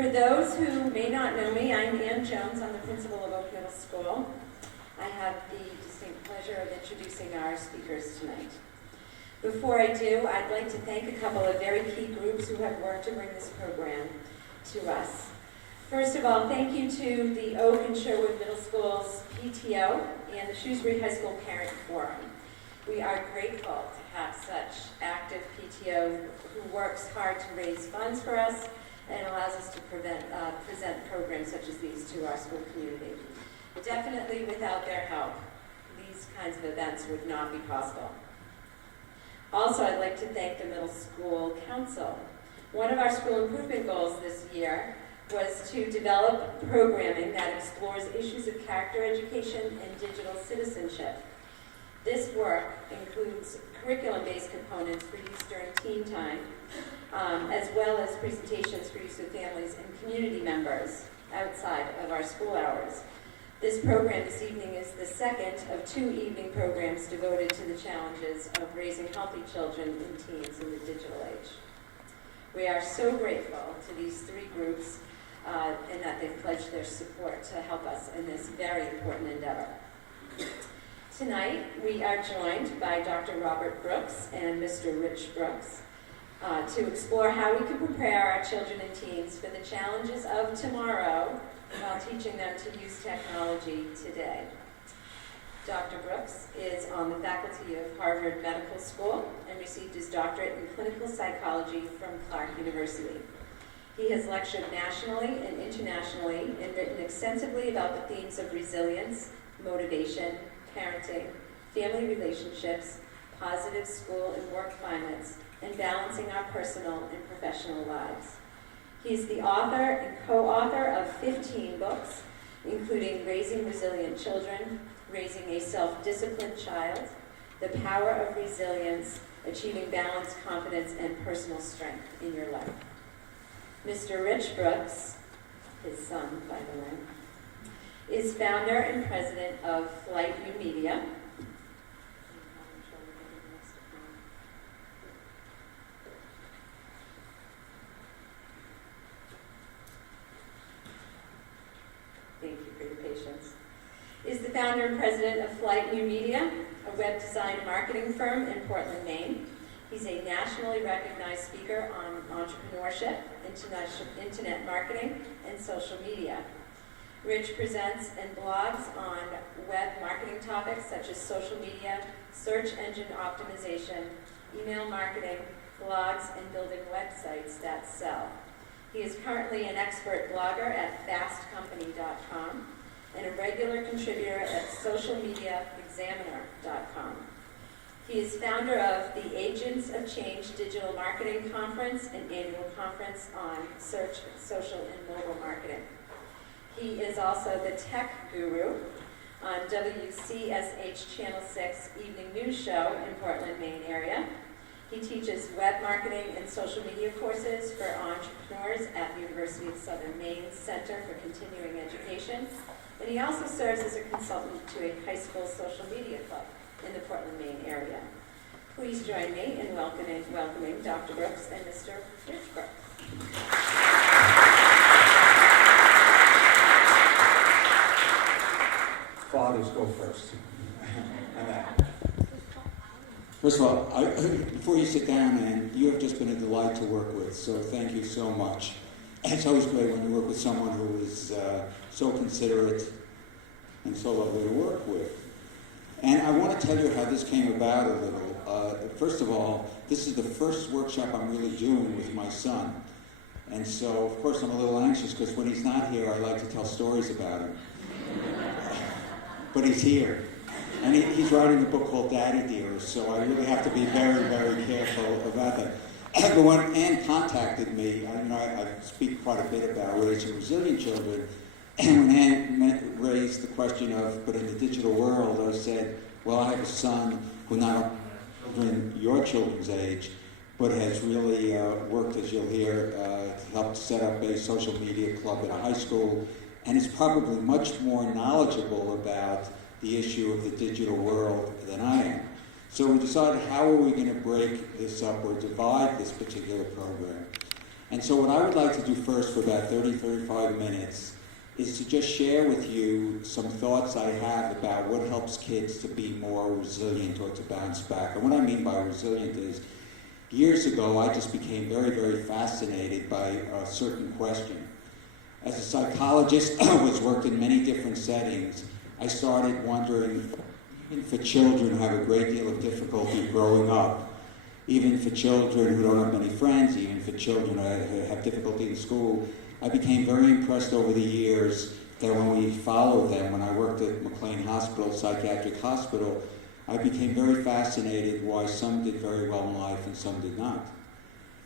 For those who may not know me, I'm Ann Jones. I'm the principal of Oak Middle School. I have the distinct pleasure of introducing our speakers tonight. Before I do, I'd like to thank a couple of very key groups who have worked to bring this program to us. First of all, thank you to the Oak and Sherwood Middle Schools PTO and the Shrewsbury High School Parent Forum. We are grateful to have such active PTO who works hard to raise funds for us and allows us to present programs such as these to our school community. Definitely without their help, these kinds of events would not be possible. Also, I'd like to thank the Middle School Council. One of our school improvement goals this year was to develop programming that explores issues of character education and digital citizenship. This work includes curriculum-based components for use during teen time, as well as presentations for use with families and community members outside of our school hours. This program this evening is the second of 2 evening programs devoted to the challenges of raising healthy children and teens in the digital age. We are so grateful to these 3 groups and that they've pledged their support to help us in this very important endeavor. Tonight, we are joined by Dr. Robert Brooks and Mr. Rich Brooks to explore how we can prepare our children and teens for the challenges of tomorrow while teaching them to use technology today. Dr. Brooks is on the faculty of Harvard Medical School and received his doctorate in clinical psychology from Clark University. He has lectured nationally and internationally and written extensively about the themes of resilience, motivation, parenting, family relationships, positive school and work climates, and balancing our personal and professional lives. He is the author and co-author of 15 books, including Raising Resilient Children, Raising a Self-Disciplined Child, The Power of Resilience, Achieving Balance, Confidence, and Personal Strength in Your Life. Mr. Rich Brooks, his son, by the way, is founder and president of Flight New Media. Is the founder and president of Flight New Media, a web design and marketing firm in Portland, Maine. He's a nationally recognized speaker on entrepreneurship, internet marketing, and social media. Rich presents and blogs on web marketing topics such as social media, search engine optimization, email marketing, blogs, and building websites that sell. He is currently an expert blogger at fastcompany.com and a regular contributor at socialmediaexaminer.com. He is founder of the Agents of Change Digital Marketing Conference and annual conference on search, social, and mobile marketing. He is also the tech guru on WCSH Channel 6 evening news show in Portland, Maine area. He teaches web marketing and social media courses for entrepreneurs at the University of Southern Maine Center for Continuing Education. And he also serves as a consultant to a high school social media club in the Portland, Maine area. Please join me in welcoming Dr. Brooks and Mr. Rich Brooks. Fathers go first. First of all, before you sit down, Ann, you have just been a delight to work with, so thank you so much. It's always great when you work with someone who is so considerate and so lovely to work with. And I want to tell you how this came about a little. First of all, this is the first workshop I'm really doing with my son. And so, of course, I'm a little anxious because when he's not here, I like to tell stories about him. But he's here. And he's writing a book called Daddy Dear, so I really have to be very, very careful about that. But when Ann contacted me, I speak quite a bit about raising resilient children, and when Ann raised the question of, but in the digital world, I said, well, I have a son who not only has children your children's age, but has really worked, as you'll hear, to help set up a social media club at a high school, and is probably much more knowledgeable about the issue of the digital world than I am. So we decided, how are we going to break this up or divide this particular program? And so what I would like to do first for about 35 minutes is to just share with you some thoughts I have about what helps kids to be more resilient or to bounce back. And what I mean by resilient is, years ago I just became very, very fascinated by a certain question. As a psychologist who has worked in many different settings, I started wondering, even for children who have a great deal of difficulty growing up, even for children who don't have many friends, even for children who have difficulty in school, I became very impressed over the years that when we followed them, when I worked at McLean Hospital, psychiatric hospital, I became very fascinated why some did very well in life and some did not.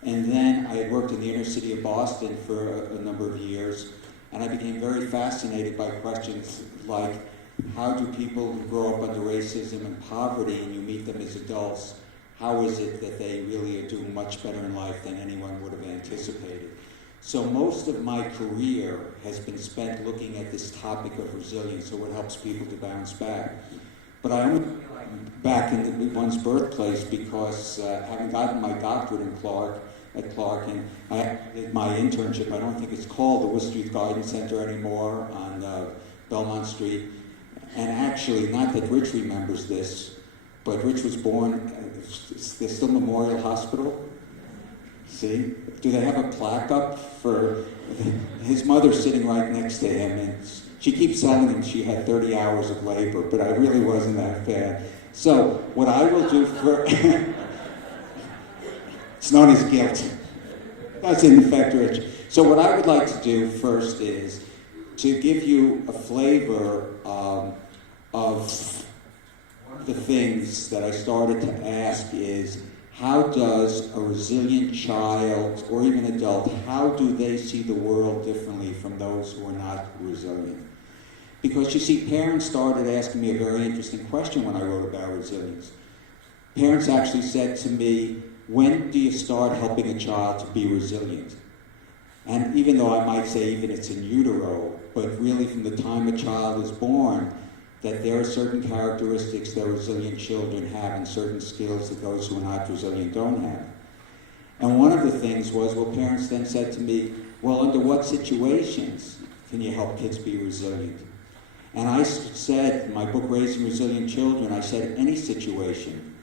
And then I had worked in the inner city of Boston for a number of years, and I became very fascinated by questions like, how do people who grow up under racism and poverty, and you meet them as adults, how is it that they really are doing much better in life than anyone would have anticipated? So most of my career has been spent looking at this topic of resilience, so what helps people to bounce back. But I only feel like I'm back in one's birthplace because having gotten my doctorate at Clark, and I did my internship, I don't think it's called the Worcester Youth Guidance Center anymore, on Belmont Street. And actually, not that Rich remembers this, but Rich was born, there's still Memorial Hospital. See? Do they have a plaque up for his mother sitting right next to him? And she keeps telling him she had 30 hours of labor, but I really wasn't that bad. So what I will do for... it's known as guilt. That's in effect, Rich. So what I would like to do first is to give you a flavor of the things that I started to ask is, how does a resilient child or even adult, how do they see the world differently from those who are not resilient? Because you see, parents started asking me a very interesting question when I wrote about resilience. Parents actually said to me, when do you start helping a child to be resilient? And even though I might say even it's in utero, but really from the time a child is born, that there are certain characteristics that resilient children have and certain skills that those who are not resilient don't have. And one of the things was, well, parents then said to me, well, under what situations can you help kids be resilient? And I said, in my book, Raising Resilient Children, I said, any situation.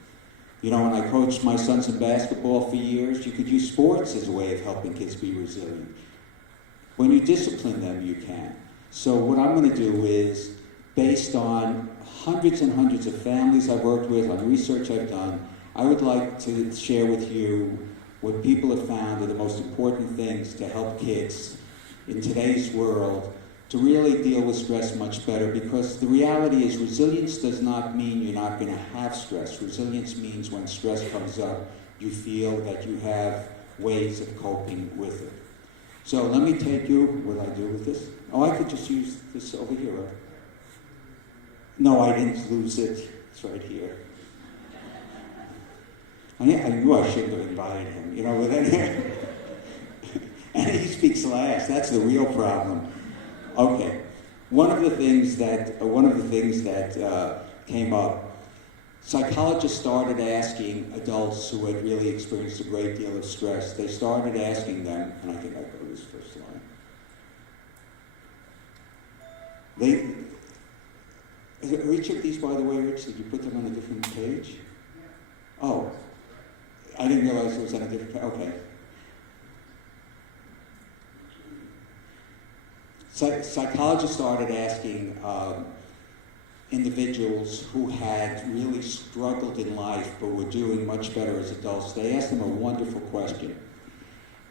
You know, when I coached my sons in basketball for years, you could use sports as a way of helping kids be resilient. When you discipline them, you can. So what I'm going to do is, based on hundreds and hundreds of families I've worked with, on research I've done, I would like to share with you what people have found are the most important things to help kids in today's world to really deal with stress much better, because the reality is resilience does not mean you're not going to have stress. Resilience means when stress comes up, you feel that you have ways of coping with it. So let me take you, what do I do with this? Oh, I could just use this over here, right? No, I didn't lose it. It's right here. I knew I shouldn't have invited him, you know, but then, and he speaks last. That's the real problem. Okay. One of the things that came up, psychologists started asking adults who had really experienced a great deal of stress. They started asking them, and I think I go to this first line. Are each of these, by the way, Rich, did you put them on a different page? Oh, I didn't realize it was on a different page. Okay. Psychologists started asking individuals who had really struggled in life but were doing much better as adults. They asked them a wonderful question.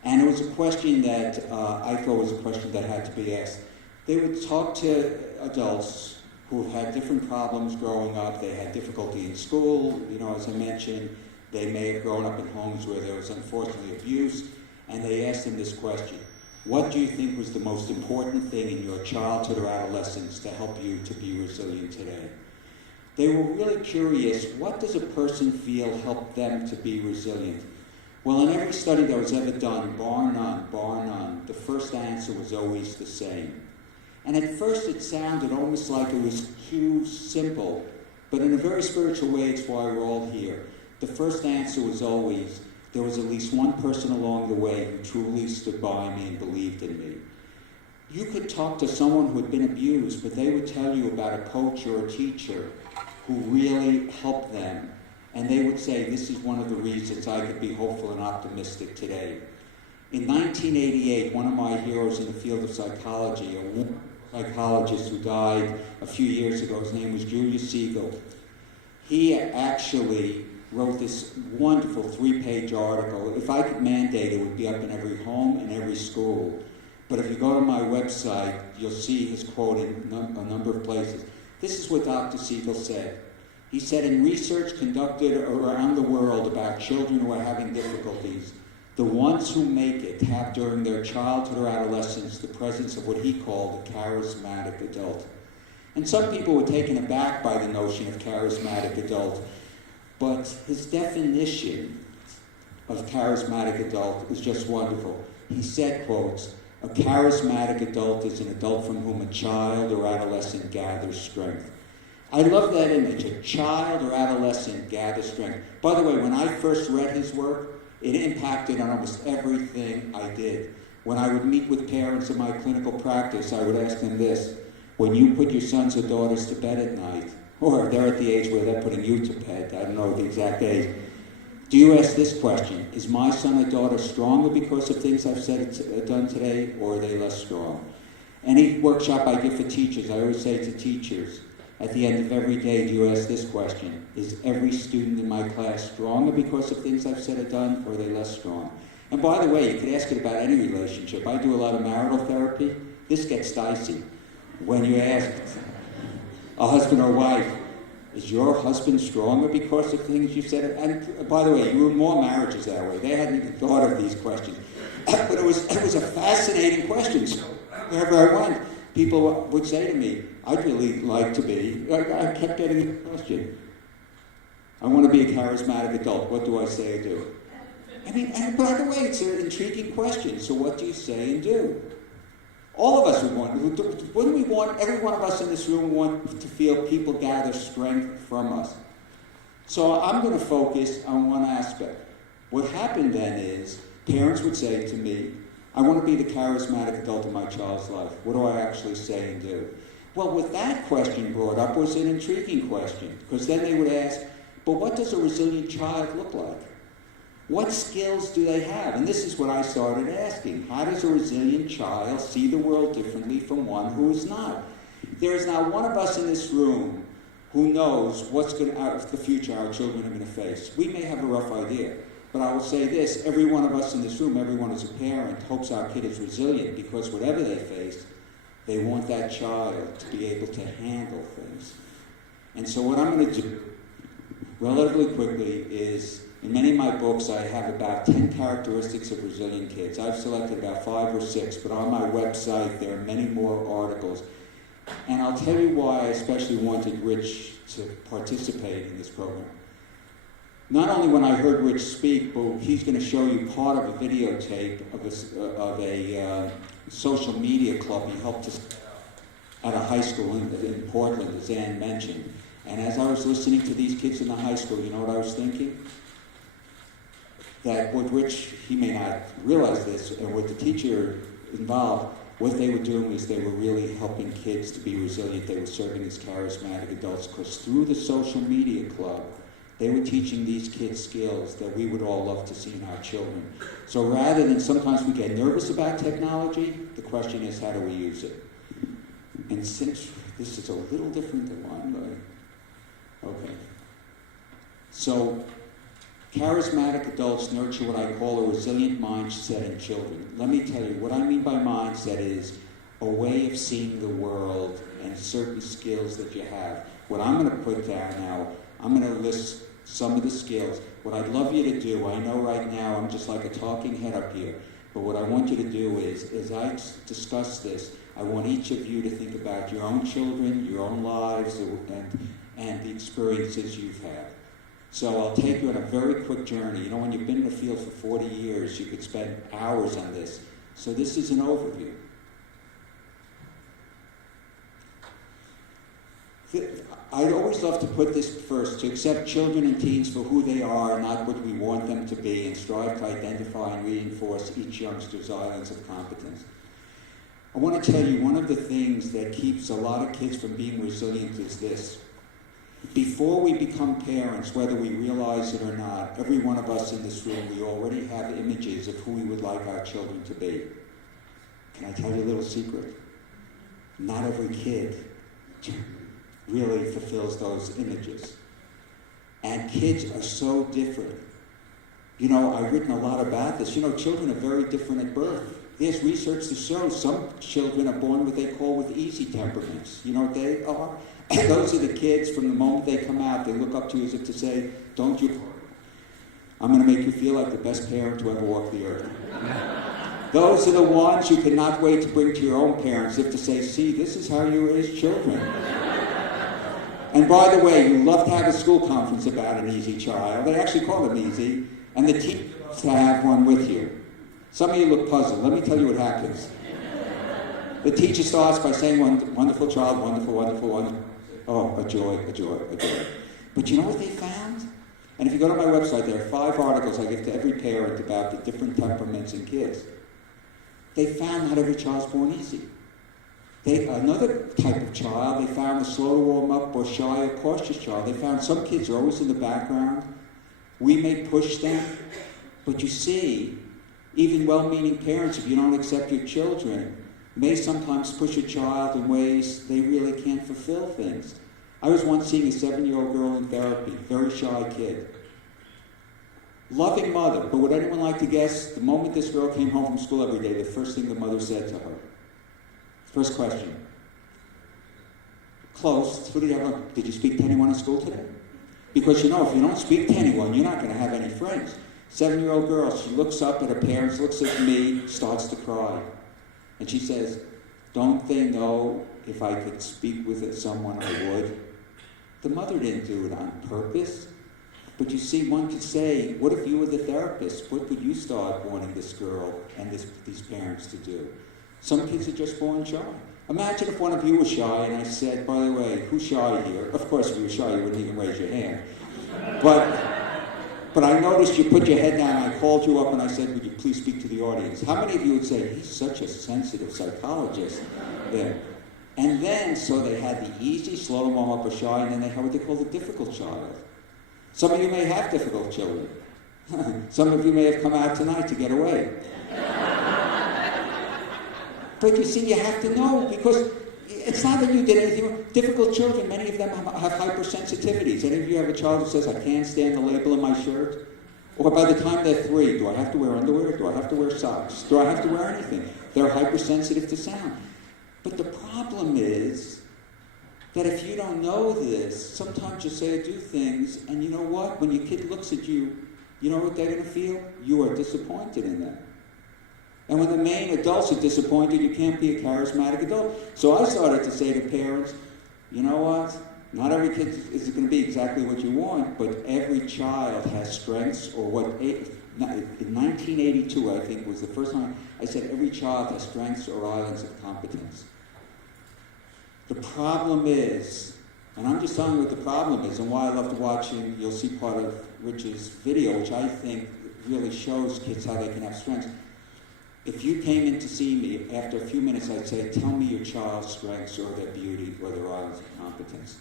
And it was a question that I thought was a question that had to be asked. They would talk to adults who had different problems growing up. They had difficulty in school, you know, as I mentioned. They may have grown up in homes where there was unfortunately abuse. And they asked them this question: what do you think was the most important thing in your childhood or adolescence to help you to be resilient today? They were really curious, what does a person feel helped them to be resilient? Well, in every study that was ever done, bar none, the first answer was always the same. And at first it sounded almost like it was too simple, but in a very spiritual way, it's why we're all here. The first answer was always, there was at least one person along the way who truly stood by me and believed in me. You could talk to someone who had been abused, but they would tell you about a coach or a teacher who really helped them. And they would say, this is one of the reasons I could be hopeful and optimistic today. In 1988, one of my heroes in the field of psychology, a woman psychologist who died a few years ago, his name was Julius Siegel, he actually wrote this wonderful 3-page article. If I could mandate it, it would be up in every home and every school. But if you go to my website, you'll see his quote in a number of places. This is what Dr. Siegel said. He said, in research conducted around the world about children who are having difficulties, the ones who make it have during their childhood or adolescence the presence of what he called a charismatic adult. And some people were taken aback by the notion of charismatic adult, but his definition of charismatic adult is just wonderful. He said, quotes, a charismatic adult is an adult from whom a child or adolescent gathers strength. I love that image, a child or adolescent gathers strength. By the way, when I first read his work, it impacted on almost everything I did. When I would meet with parents in my clinical practice, I would ask them this: when you put your sons or daughters to bed at night, or they're at the age where they're putting you to bed, I don't know the exact age, do you ask this question: is my son or daughter stronger because of things I've said done today, or are they less strong? Any workshop I give for teachers, I always say to teachers, at the end of every day, do you ask this question: is every student in my class stronger because of things I've said or done, or are they less strong? And by the way, you could ask it about any relationship. I do a lot of marital therapy. This gets dicey. When you ask a husband or wife, is your husband stronger because of things you've said? And by the way, you ruin more marriages that way. They hadn't even thought of these questions. But it was a fascinating question. So wherever I went, people would say to me, I'd really like to be. I kept getting the question. I want to be a charismatic adult. What do I say or do? I mean, and by the way, it's an intriguing question. So what do you say and do? All of us would want, wouldn't we want, every one of us in this room want to feel people gather strength from us. So I'm going to focus on one aspect. What happened then is, parents would say to me, I want to be the charismatic adult in my child's life. What do I actually say and do? Well, what that question brought up was an intriguing question, because then they would ask, but what does a resilient child look like? What skills do they have? And this is what I started asking. How does a resilient child see the world differently from one who is not? There is not one of us in this room who knows what's going to, the future our children are going to face. We may have a rough idea, but I will say this, every one of us in this room, everyone as a parent, hopes our kid is resilient, because whatever they face, they want that child to be able to handle things. And so what I'm going to do relatively quickly is, in many of my books, I have about 10 characteristics of resilient kids. I've selected about 5 or 6, but on my website there are many more articles. And I'll tell you why I especially wanted Rich to participate in this program. Not only when I heard Rich speak, but he's going to show you part of a videotape of a social media club he helped us at a high school in Portland, as Ann mentioned. And as I was listening to these kids in the high school, you know what I was thinking? That what Rich, he may not realize this, and with the teacher involved, what they were doing is they were really helping kids to be resilient. They were serving as charismatic adults, because through the social media club, they were teaching these kids skills that we would all love to see in our children. So rather than sometimes we get nervous about technology, the question is, how do we use it? And since this is a little different than mine, okay. So, charismatic adults nurture what I call a resilient mindset in children. Let me tell you, what I mean by mindset is a way of seeing the world and certain skills that you have. What I'm going to put down now, I'm going to list some of the skills. What I'd love you to do, I know right now I'm just like a talking head up here, but what I want you to do is, as I discuss this, I want each of you to think about your own children, your own lives, and the experiences you've had. So I'll take you on a very quick journey. You know, when you've been in the field for 40 years, you could spend hours on this. So this is an overview. I'd always love to put this first, to accept children and teens for who they are, not what we want them to be, and strive to identify and reinforce each youngster's islands of competence. I want to tell you, one of the things that keeps a lot of kids from being resilient is this. Before we become parents, whether we realize it or not, every one of us in this room, we already have images of who we would like our children to be. Can I tell you a little secret? Not every kid really fulfills those images. And kids are so different. You know, I've written a lot about this. You know, children are very different at birth. There's research to show some children are born what they call with easy temperaments. You know what they are? And those are the kids, from the moment they come out, they look up to you as if to say, don't you, I'm going to make you feel like the best parent to ever walk the earth. Those are the ones you cannot wait to bring to your own parents, as if to say, see, this is how you raise children. And by the way, you love to have a school conference about an easy child. They actually call them easy. And the teacher loves to have one with you. Some of you look puzzled. Let me tell you what happens. The teacher starts by saying, wonderful child, wonderful, wonderful, wonderful. Oh, a joy, a joy, a joy. But you know what they found? And if you go to my website, there are 5 articles I give to every parent about the different temperaments in kids. They found not every child's born easy. Another type of child, they found a slow to warm up or shy or cautious child. They found some kids are always in the background. We may push them, but you see, even well-meaning parents, if you don't accept your children, may sometimes push a child in ways they really can't fulfill things. I was once seeing a 7-year-old girl in therapy, very shy kid. Loving mother, but would anyone like to guess, the moment this girl came home from school every day, the first thing the mother said to her? First question. Close. What did you have? Did you speak to anyone in school today? Because you know, if you don't speak to anyone, you're not going to have any friends. 7-year-old girl, she looks up at her parents, looks at me, starts to cry. And she says, don't they know if I could speak with someone I would? The mother didn't do it on purpose. But you see, one could say, what if you were the therapist? What would you start wanting this girl and these parents to do? Some kids are just born shy. Imagine if one of you was shy and I said, by the way, who's shy here? Of course, if you were shy, you wouldn't even raise your hand. But I noticed you put your head down, I called you up and I said, would you please speak to the audience? How many of you would say, he's such a sensitive psychologist there? And then, so they had the easy, slow to warm up or shy, and then they had what they call the difficult child. Some of you may have difficult children. Some of you may have come out tonight to get away. But you see, you have to know, because it's not that you did anything wrong. Difficult children, many of them have hypersensitivities. Any of you have a child who says, I can't stand the label in my shirt? Or by the time they're 3, do I have to wear underwear? Do I have to wear socks? Do I have to wear anything? They're hypersensitive to sound. But the problem is that if you don't know this, sometimes you say or do things, and you know what? When your kid looks at you, you know what they're going to feel? You are disappointed in them. And when the main adults are disappointed, you can't be a charismatic adult. So I started to say to parents, you know what? Not every kid is going to be exactly what you want, but every child has strengths, or what, in 1982, I think, was the first time I said every child has strengths or islands of competence. The problem is, and I'm just telling you what the problem is, and why I loved watching, you'll see part of Rich's video, which I think really shows kids how they can have strengths. If you came in to see me, after a few minutes I'd say, tell me your child's strengths or their beauty or their islands of competence.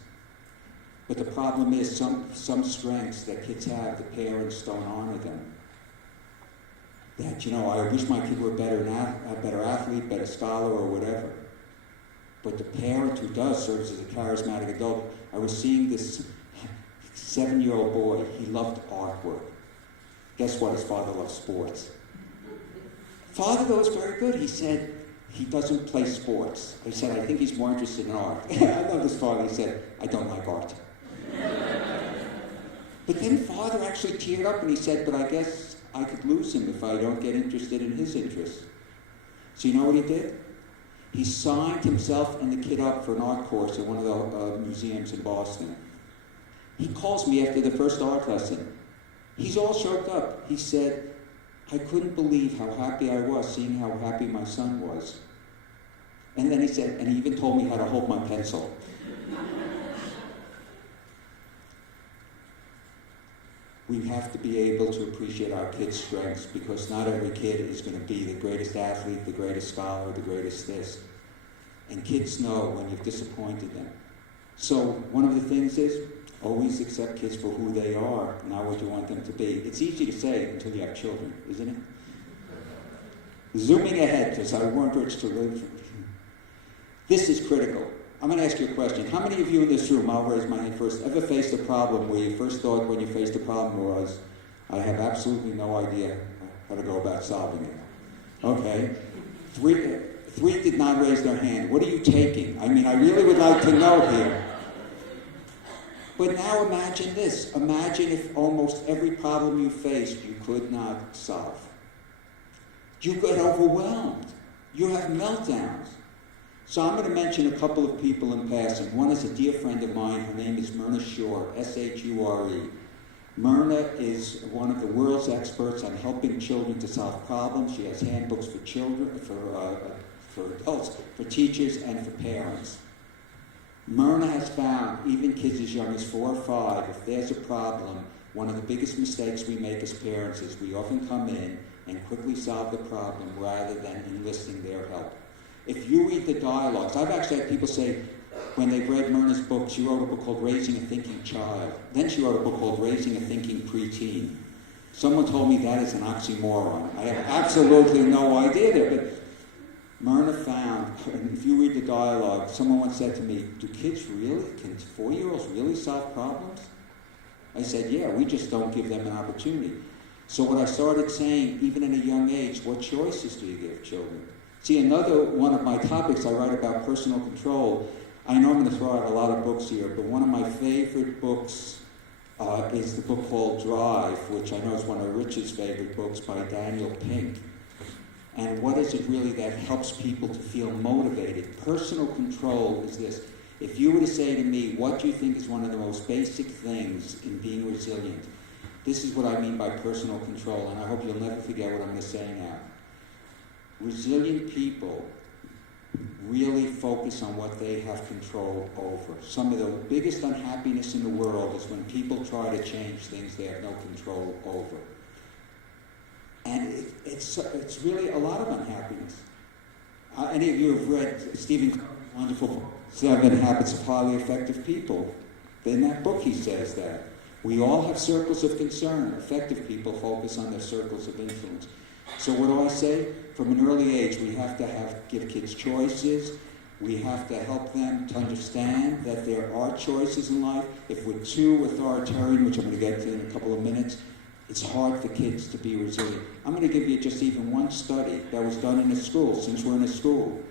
But the problem is some strengths that kids have, the parents don't honor them. That, you know, I wish my kid were a better athlete, better scholar, or whatever. But the parent who does serves as a charismatic adult. I was seeing this 7-year-old boy. He loved artwork. Guess what? His father loved sports. Father, though, is very good. He said he doesn't play sports. I said, I think he's more interested in art. I love his father. He said, I don't like art. But then father actually teared up and he said, but I guess I could lose him if I don't get interested in his interests. So you know what he did? He signed himself and the kid up for an art course at one of the museums in Boston. He calls me after the first art lesson. He's all choked up. He said, I couldn't believe how happy I was seeing how happy my son was. And then he said, and he even told me how to hold my pencil. we have to be able to appreciate our kids' strengths, because not every kid is going to be the greatest athlete, the greatest scholar, the greatest this. And kids know when you've disappointed them. So one of the things is, always accept kids for who they are, not what you want them to be. It's easy to say until you have children, isn't it? Zooming ahead, because I want Rich to live. This is critical. I'm going to ask you a question. How many of you in this room, I'll raise my hand first, ever faced a problem where your first thought when you faced a problem was, I have absolutely no idea how to go about solving it? Okay. Three did not raise their hand. What are you taking? I mean, I really would like to know here. But now imagine this. Imagine if almost every problem you faced you could not solve. You get overwhelmed. You have meltdowns. So I'm going to mention a couple of people in passing. One is a dear friend of mine. Her name is Myrna Shore, S-H-U-R-E. Myrna is one of the world's experts on helping children to solve problems. She has handbooks for children, for adults, for teachers, and for parents. Myrna has found, even kids as young as 4 or 5, if there's a problem, one of the biggest mistakes we make as parents is we often come in and quickly solve the problem rather than enlisting their help. If you read the dialogues, I've actually had people say, when they've read Myrna's book, she wrote a book called Raising a Thinking Child. Then she wrote a book called Raising a Thinking Preteen. Someone told me that is an oxymoron. I have absolutely no idea there, but Myrna found, and if you read the dialogue, someone once said to me, can 4-year-olds really solve problems? I said, yeah, we just don't give them an opportunity. So what I started saying, even at a young age, what choices do you give children? See, another one of my topics, I write about personal control. I know I'm going to throw out a lot of books here, but one of my favorite books is the book called Drive, which I know is one of Rich's favorite books, by Daniel Pink. And what is it really that helps people to feel motivated? Personal control is this. If you were to say to me, what do you think is one of the most basic things in being resilient? This is what I mean by personal control, and I hope you'll never forget what I'm going to say now. Resilient people really focus on what they have control over. Some of the biggest unhappiness in the world is when people try to change things they have no control over. And it's really a lot of unhappiness. Any of you have read Stephen Covey's wonderful book, 7 Habits of Highly Effective People? In that book he says that. We all have circles of concern. Effective people focus on their circles of influence. So what do I say? From an early age, we have to give kids choices. We have to help them to understand that there are choices in life. If we're too authoritarian, which I'm going to get to in a couple of minutes, it's hard for kids to be resilient. I'm going to give you just even one study that was done in a school, since we're in a school.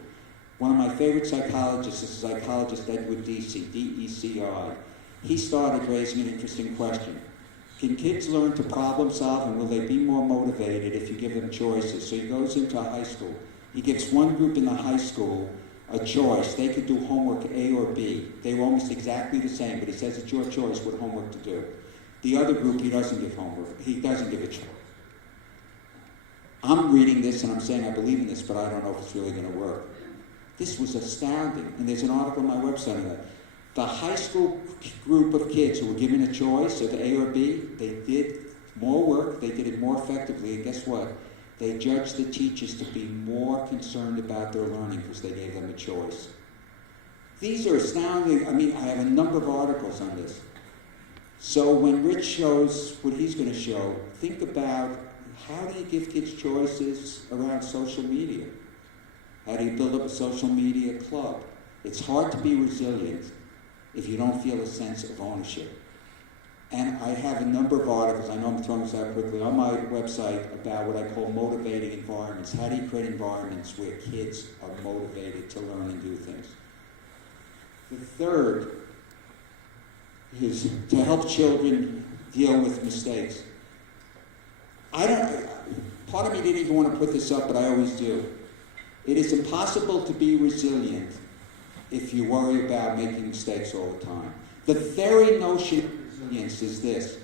One of my favorite psychologists is psychologist Edward Deci, D-E-C-I. He started raising an interesting question. Can kids learn to problem solve, and will they be more motivated if you give them choices? So he goes into high school. He gives one group in the high school a choice. They could do homework A or B. They were almost exactly the same, but he says it's your choice what homework to do. The other group, he doesn't give homework. He doesn't give a choice. I'm reading this and I'm saying I believe in this, but I don't know if it's really going to work. This was astounding, and there's an article on my website on that. The high school group of kids who were given a choice of A or B, they did more work, they did it more effectively, and guess what? They judged the teachers to be more concerned about their learning because they gave them a choice. These are astounding. I mean, I have a number of articles on this. So when Rich shows what he's going to show, think about how do you give kids choices around social media? How do you build up a social media club? It's hard to be resilient if you don't feel a sense of ownership. And I have a number of articles, I know I'm throwing this out quickly, on my website about what I call motivating environments. How do you create environments where kids are motivated to learn and do things? The third is to help children deal with mistakes. Part of me didn't even want to put this up, but I always do. It is impossible to be resilient if you worry about making mistakes all the time. The very notion of resilience is this.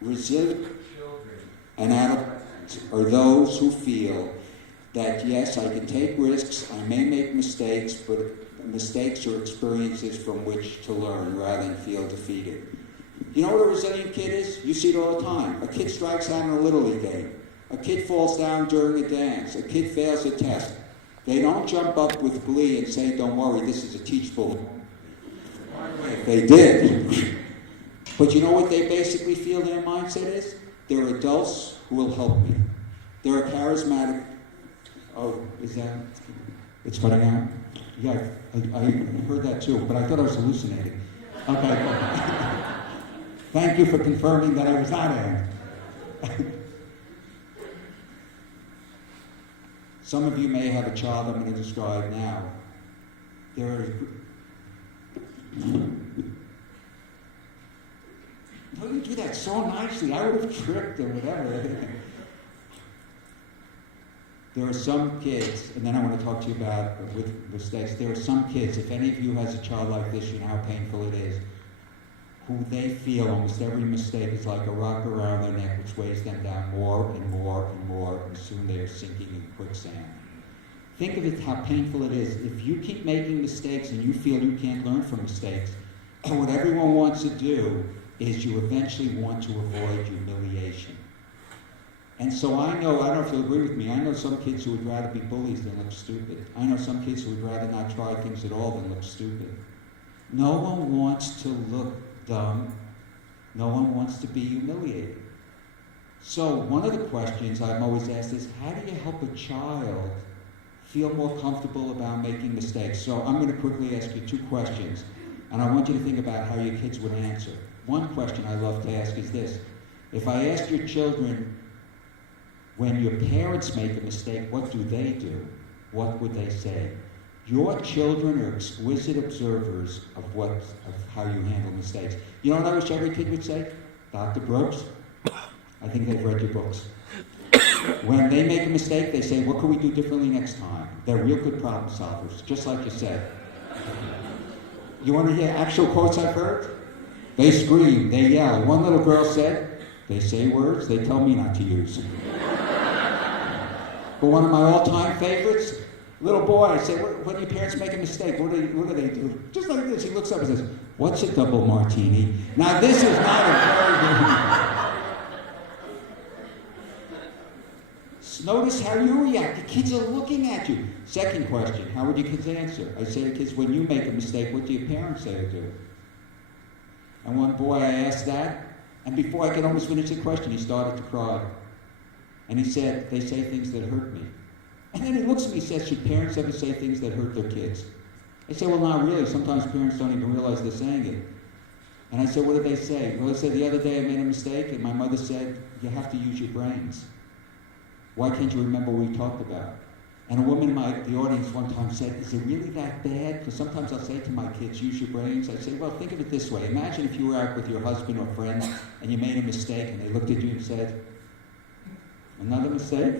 Resilient children and adults are those who feel that, yes, I can take risks, I may make mistakes, but mistakes are experiences from which to learn rather than feel defeated. You know what a resilient kid is? You see it all the time. A kid strikes out in a Little League game. A kid falls down during a dance. A kid fails a test. They don't jump up with glee and say, don't worry, this is a teachable moment. They did. But you know what they basically feel their mindset is? They're adults who will help me. They're a charismatic... Oh, is that... It's cutting out? Yeah, I heard that too, but I thought I was hallucinating. Okay. Thank you for confirming that I was not in. Some of you may have a child I'm going to describe now. There are... No, you do that so nicely. I would have tripped or whatever. There are some kids, and then I want to talk to you about with mistakes. There are some kids, if any of you has a child like this, you know how painful it is, who they feel almost every mistake is like a rock around their neck, which weighs them down more and more and more, and soon they are sinking in quicksand. Think of it, how painful it is. If you keep making mistakes and you feel you can't learn from mistakes, and what everyone wants to do is you eventually want to avoid humiliation. And so I don't know if you'll agree with me, I know some kids who would rather be bullies than look stupid. I know some kids who would rather not try things at all than look stupid. No one wants to look dumb. No one wants to be humiliated. So one of the questions I'm always asked is, how do you help a child feel more comfortable about making mistakes? So I'm going to quickly ask you two questions, and I want you to think about how your kids would answer. One question I love to ask is this. If I asked your children, when your parents make a mistake, what do they do? What would they say? Your children are exquisite observers of how you handle mistakes. You know what I wish every kid would say? Dr. Brooks, I think they've read your books. When they make a mistake, they say, what can we do differently next time? They're real good problem solvers, just like you said. You want to hear actual quotes I've heard? They scream, they yell. One little girl said, they say words they tell me not to use. But one of my all-time favorites, little boy, I say, when your parents make a mistake, what do they do? Just like this, he looks up and says, what's a double martini? Now this is not a very good... Notice how you react. The kids are looking at you. Second question, how would your kids answer? I say to kids, when you make a mistake, what do your parents say or do? And one boy, I asked that, and before I could almost finish the question, he started to cry. And he said, they say things that hurt me. And then he looks at me and says, should parents ever say things that hurt their kids? I say, well, not really. Sometimes parents don't even realize they're saying it. And I said, what did they say? Well, they said, the other day I made a mistake, and my mother said, you have to use your brains. Why can't you remember what we talked about? And a woman in the audience one time said, is it really that bad? Because sometimes I'll say to my kids, use your brains. I say, well, think of it this way. Imagine if you were out with your husband or friends, and you made a mistake, and they looked at you and said, another mistake?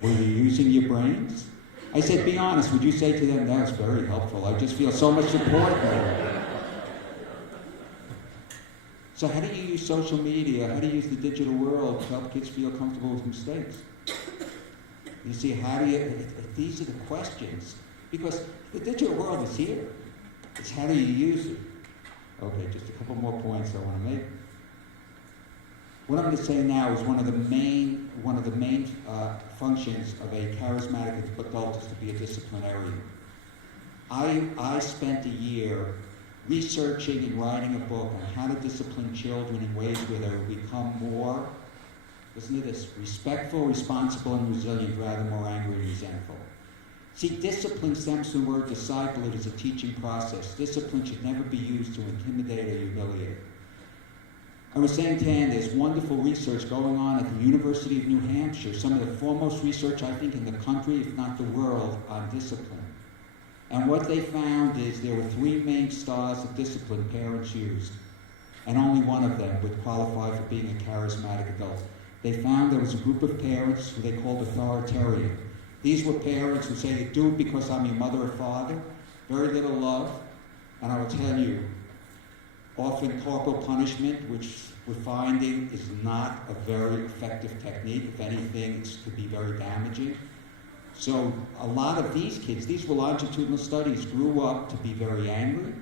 Were you using your brains? I said, be honest, would you say to them, that was very helpful. I just feel so much support there. So how do you use social media? How do you use the digital world to help kids feel comfortable with mistakes? You see, these are the questions. Because the digital world is here. It's how do you use it? Okay, just a couple more points I want to make. What I'm going to say now is one of the main functions of a charismatic adult is to be a disciplinarian. I spent a year researching and writing a book on how to discipline children in ways where they will become more, listen to this, respectful, responsible, and resilient, rather more angry and resentful. See, discipline stems from the word disciple. It is a teaching process. Discipline should never be used to intimidate or humiliate. I was saying to Ann, there's wonderful research going on at the University of New Hampshire, some of the foremost research, I think, in the country, if not the world, on discipline. And what they found is there were three main styles of discipline parents used, and only one of them would qualify for being a charismatic adult. They found there was a group of parents who they called authoritarian. These were parents who say, do it because I'm your mother or father, very little love, and I will tell you, often corporal punishment, which we're finding is not a very effective technique. If anything, it could be very damaging. So a lot of these kids, these were longitudinal studies, grew up to be very angry,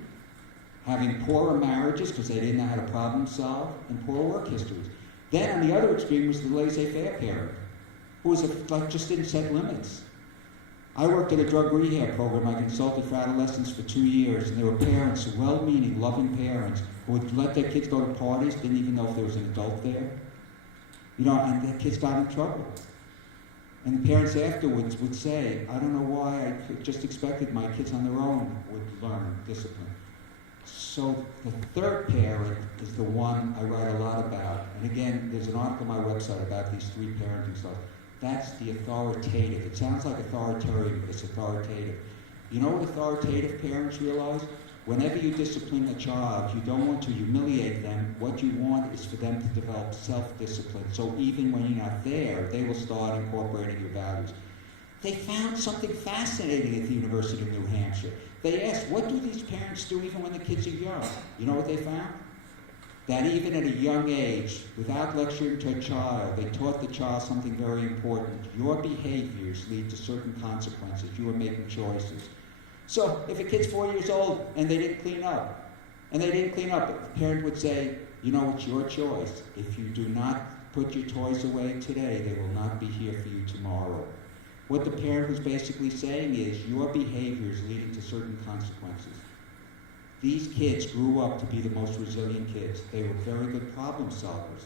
having poorer marriages because they didn't know how to problem solve, and poor work histories. Then on the other extreme was the laissez-faire parent, who was just didn't set limits. I worked at a drug rehab program. I consulted for adolescents for 2 years, and there were parents, well-meaning, loving parents, who would let their kids go to parties, didn't even know if there was an adult there. And their kids got in trouble. And the parents afterwards would say, I don't know why, I just expected my kids on their own would learn discipline. So the third parent is the one I write a lot about. And again, there's an article on my website about these 3 parenting styles. That's the authoritative. It sounds like authoritarian, but it's authoritative. You know what authoritative parents realize? Whenever you discipline a child, you don't want to humiliate them. What you want is for them to develop self-discipline. So even when you're not there, they will start incorporating your values. They found something fascinating at the University of New Hampshire. They asked, what do these parents do even when the kids are young? You know what they found? That even at a young age, without lecturing to a child, they taught the child something very important. Your behaviors lead to certain consequences. You are making choices. So if a kid's 4 years old and they didn't clean up, the parent would say, it's your choice. If you do not put your toys away today, they will not be here for you tomorrow. What the parent was basically saying is, your behavior is leading to certain consequences. These kids grew up to be the most resilient kids. They were very good problem solvers.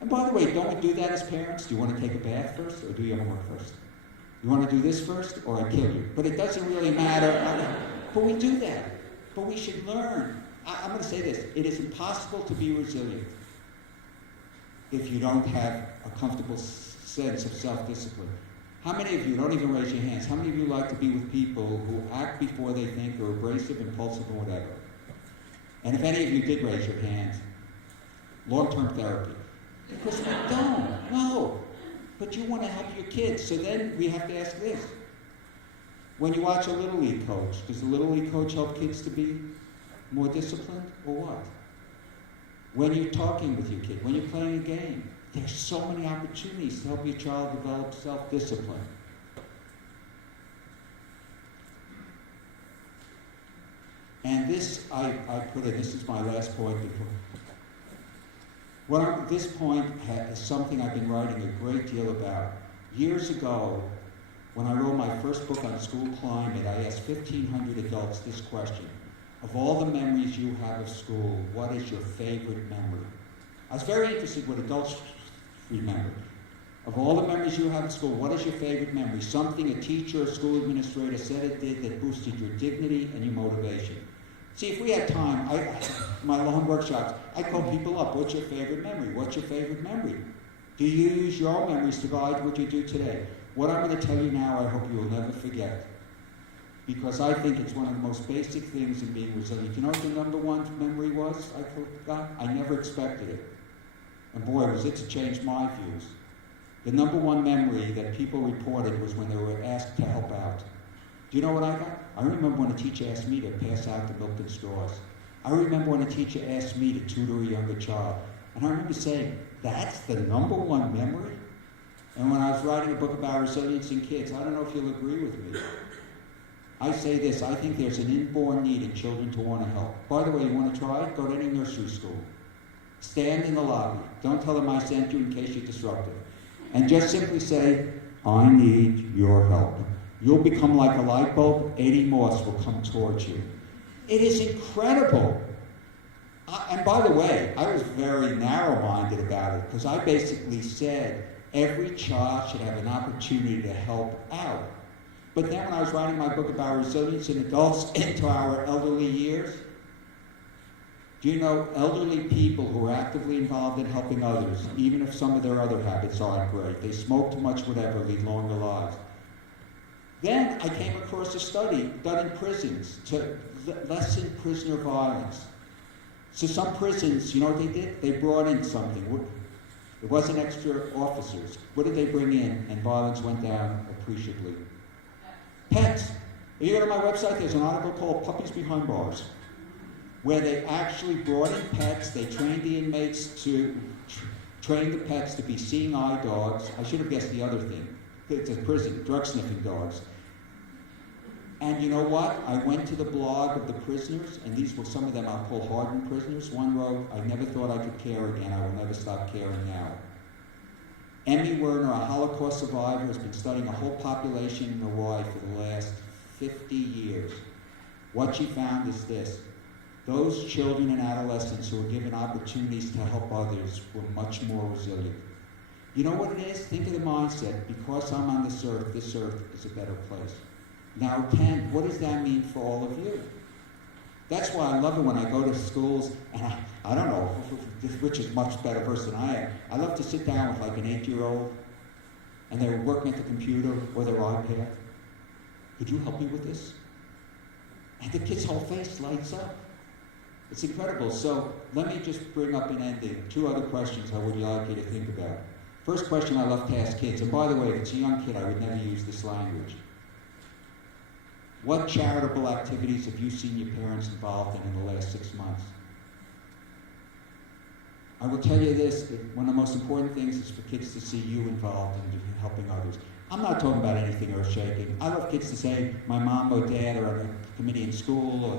And by the way, don't we do that as parents? Do you want to take a bath first or do your homework first? You want to do this first or I kill you? But it doesn't really matter. But we do that. But we should learn. I'm going to say this. It is impossible to be resilient if you don't have a comfortable sense of self-discipline. How many of you, don't even raise your hands, how many of you like to be with people who act before they think, or abrasive, impulsive, or whatever? And if any of you did raise your hands, long-term therapy. Because we don't, no. But you want to help your kids, so then we have to ask this. When you watch a Little League coach, does the Little League coach help kids to be more disciplined, or what? When you're talking with your kid, when you're playing a game, there's so many opportunities to help your child develop self-discipline. And this, I put in, this is my last point before. This point is something I've been writing a great deal about. Years ago, when I wrote my first book on school climate, I asked 1,500 adults this question. Of all the memories you have of school, what is your favorite memory? I was very interested what adults remember. Of all the memories you have at school, what is your favorite memory? Something a teacher or school administrator said it did that boosted your dignity and your motivation. See, if we had time, my long workshops, I call people up, what's your favorite memory? What's your favorite memory? Do you use your own memories to guide what you do today? What I'm going to tell you now, I hope you will never forget. Because I think it's one of the most basic things in being resilient. You know what the number one memory was I forgot? I never expected it. And boy, was it to change my views. The number one memory that people reported was when they were asked to help out. Do you know what I got? I remember when a teacher asked me to pass out the milk and straws. I remember when a teacher asked me to tutor a younger child. And I remember saying, that's the number one memory? And when I was writing a book about resilience in kids, I don't know if you'll agree with me. I say this, I think there's an inborn need in children to want to help. By the way, you want to try it? Go to any nursery school. Stand in the lobby. Don't tell them I sent you in case you're disruptive. And just simply say, I need your help. You'll become like a light bulb. 80 moths will come towards you. It is incredible. And by the way, I was very narrow-minded about it because I basically said every child should have an opportunity to help out. But then when I was writing my book about resilience in adults into our elderly years, do you know elderly people who are actively involved in helping others, even if some of their other habits aren't great, they smoke too much, whatever, lead longer lives. Then I came across a study done in prisons to lessen prisoner violence. So some prisons, you know what they did? They brought in something. It wasn't extra officers. What did they bring in? And violence went down appreciably. Pets. If you go to my website, there's an article called Puppies Behind Bars, where they actually brought in pets. They trained the inmates to train the pets to be seeing eye dogs. I should have guessed the other thing. It's a prison, drug-sniffing dogs. And you know what? I went to the blog of the prisoners, and these were some of them I'll call hardened prisoners. One wrote, "I never thought I could care again. I will never stop caring now." Emmy Werner, a Holocaust survivor, has been studying a whole population in Hawaii for the last 50 years. What she found is this: those children and adolescents who were given opportunities to help others were much more resilient. You know what it is? Think of the mindset. Because I'm on this earth is a better place. Now, Ken, what does that mean for all of you? That's why I love it when I go to schools, and I don't know, Rich is much better person than I am. I love to sit down with like an 8-year-old, and they're working at the computer or their iPad. Could you help me with this? And the kid's whole face lights up. It's incredible. So let me just bring up an ending. 2 other questions I would like you to think about. First question I love to ask kids, and by the way, if it's a young kid, I would never use this language. What charitable activities have you seen your parents involved in the last 6 months? I will tell you this, one of the most important things is for kids to see you involved in helping others. I'm not talking about anything earth-shaking. I love kids to say, my mom or dad are on a committee in school, or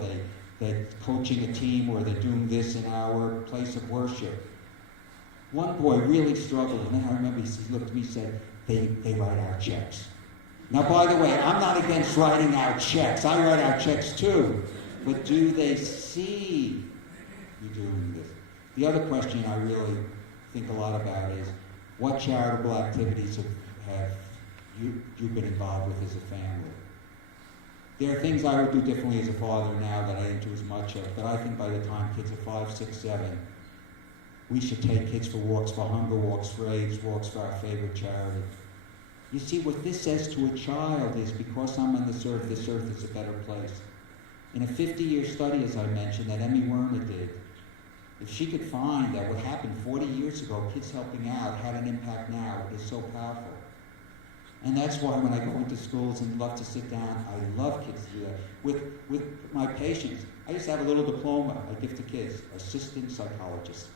they're coaching a team, or they're doing this in our place of worship. One boy really struggled, and I remember he looked at me and said, they write out checks. Now, by the way, I'm not against writing out checks. I write out checks too. But do they see you doing this? The other question I really think a lot about is, what charitable activities have you been involved with as a family? There are things I would do differently as a father now that I didn't do as much of, but I think by the time kids are 5, 6, 7, we should take kids for walks for hunger, walks for AIDS, walks for our favorite charity. You see, what this says to a child is, because I'm on this earth is a better place. In a 50-year study, as I mentioned, that Emmy Werner did, if she could find that what happened 40 years ago, kids helping out, had an impact now, it is so powerful. And that's why when I go into schools and love to sit down, I love kids to do that. With my patients, I used to have a little diploma I give to kids, assistant psychologist.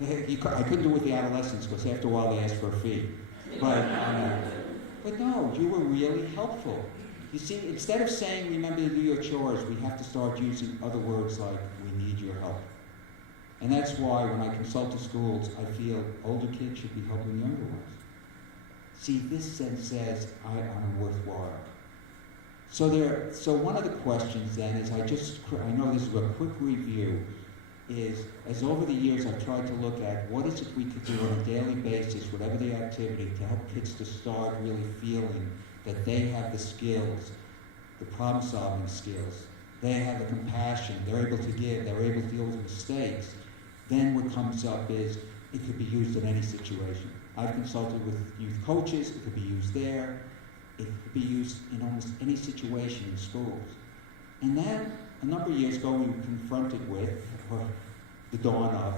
I couldn't do it with the adolescents because after a while they asked for a fee. But no, you were really helpful. You see, instead of saying, remember to do your chores, we have to start using other words like, we need your help. And that's why when I consult to schools, I feel older kids should be helping younger ones. See, this says, I'm worthwhile. So one of the questions then is, I know this is a quick review, is, as over the years I've tried to look at what is it we could do on a daily basis, whatever the activity, to help kids to start really feeling that they have the skills, the problem-solving skills. They have the compassion, they're able to give, they're able to deal with mistakes. Then what comes up is, it could be used in any situation. I've consulted with youth coaches, it could be used there, it could be used in almost any situation in schools. And then, a number of years ago, we were confronted with the dawn of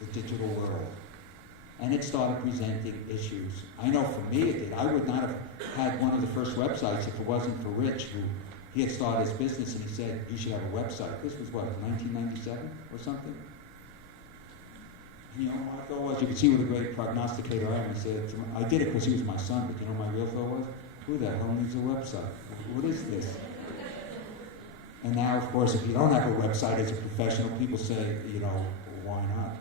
the digital world. And it started presenting issues. I know for me it did. I would not have had one of the first websites if it wasn't for Rich, who he had started his business and he said, you should have a website. This was what, 1997 or something? And you know, my thought was, you could see what a great prognosticator I am. He said, I did it because he was my son, but you know my real thought was, who the hell needs a website? What is this? And now, of course, if you don't have a website as a professional, people say, you know, why not?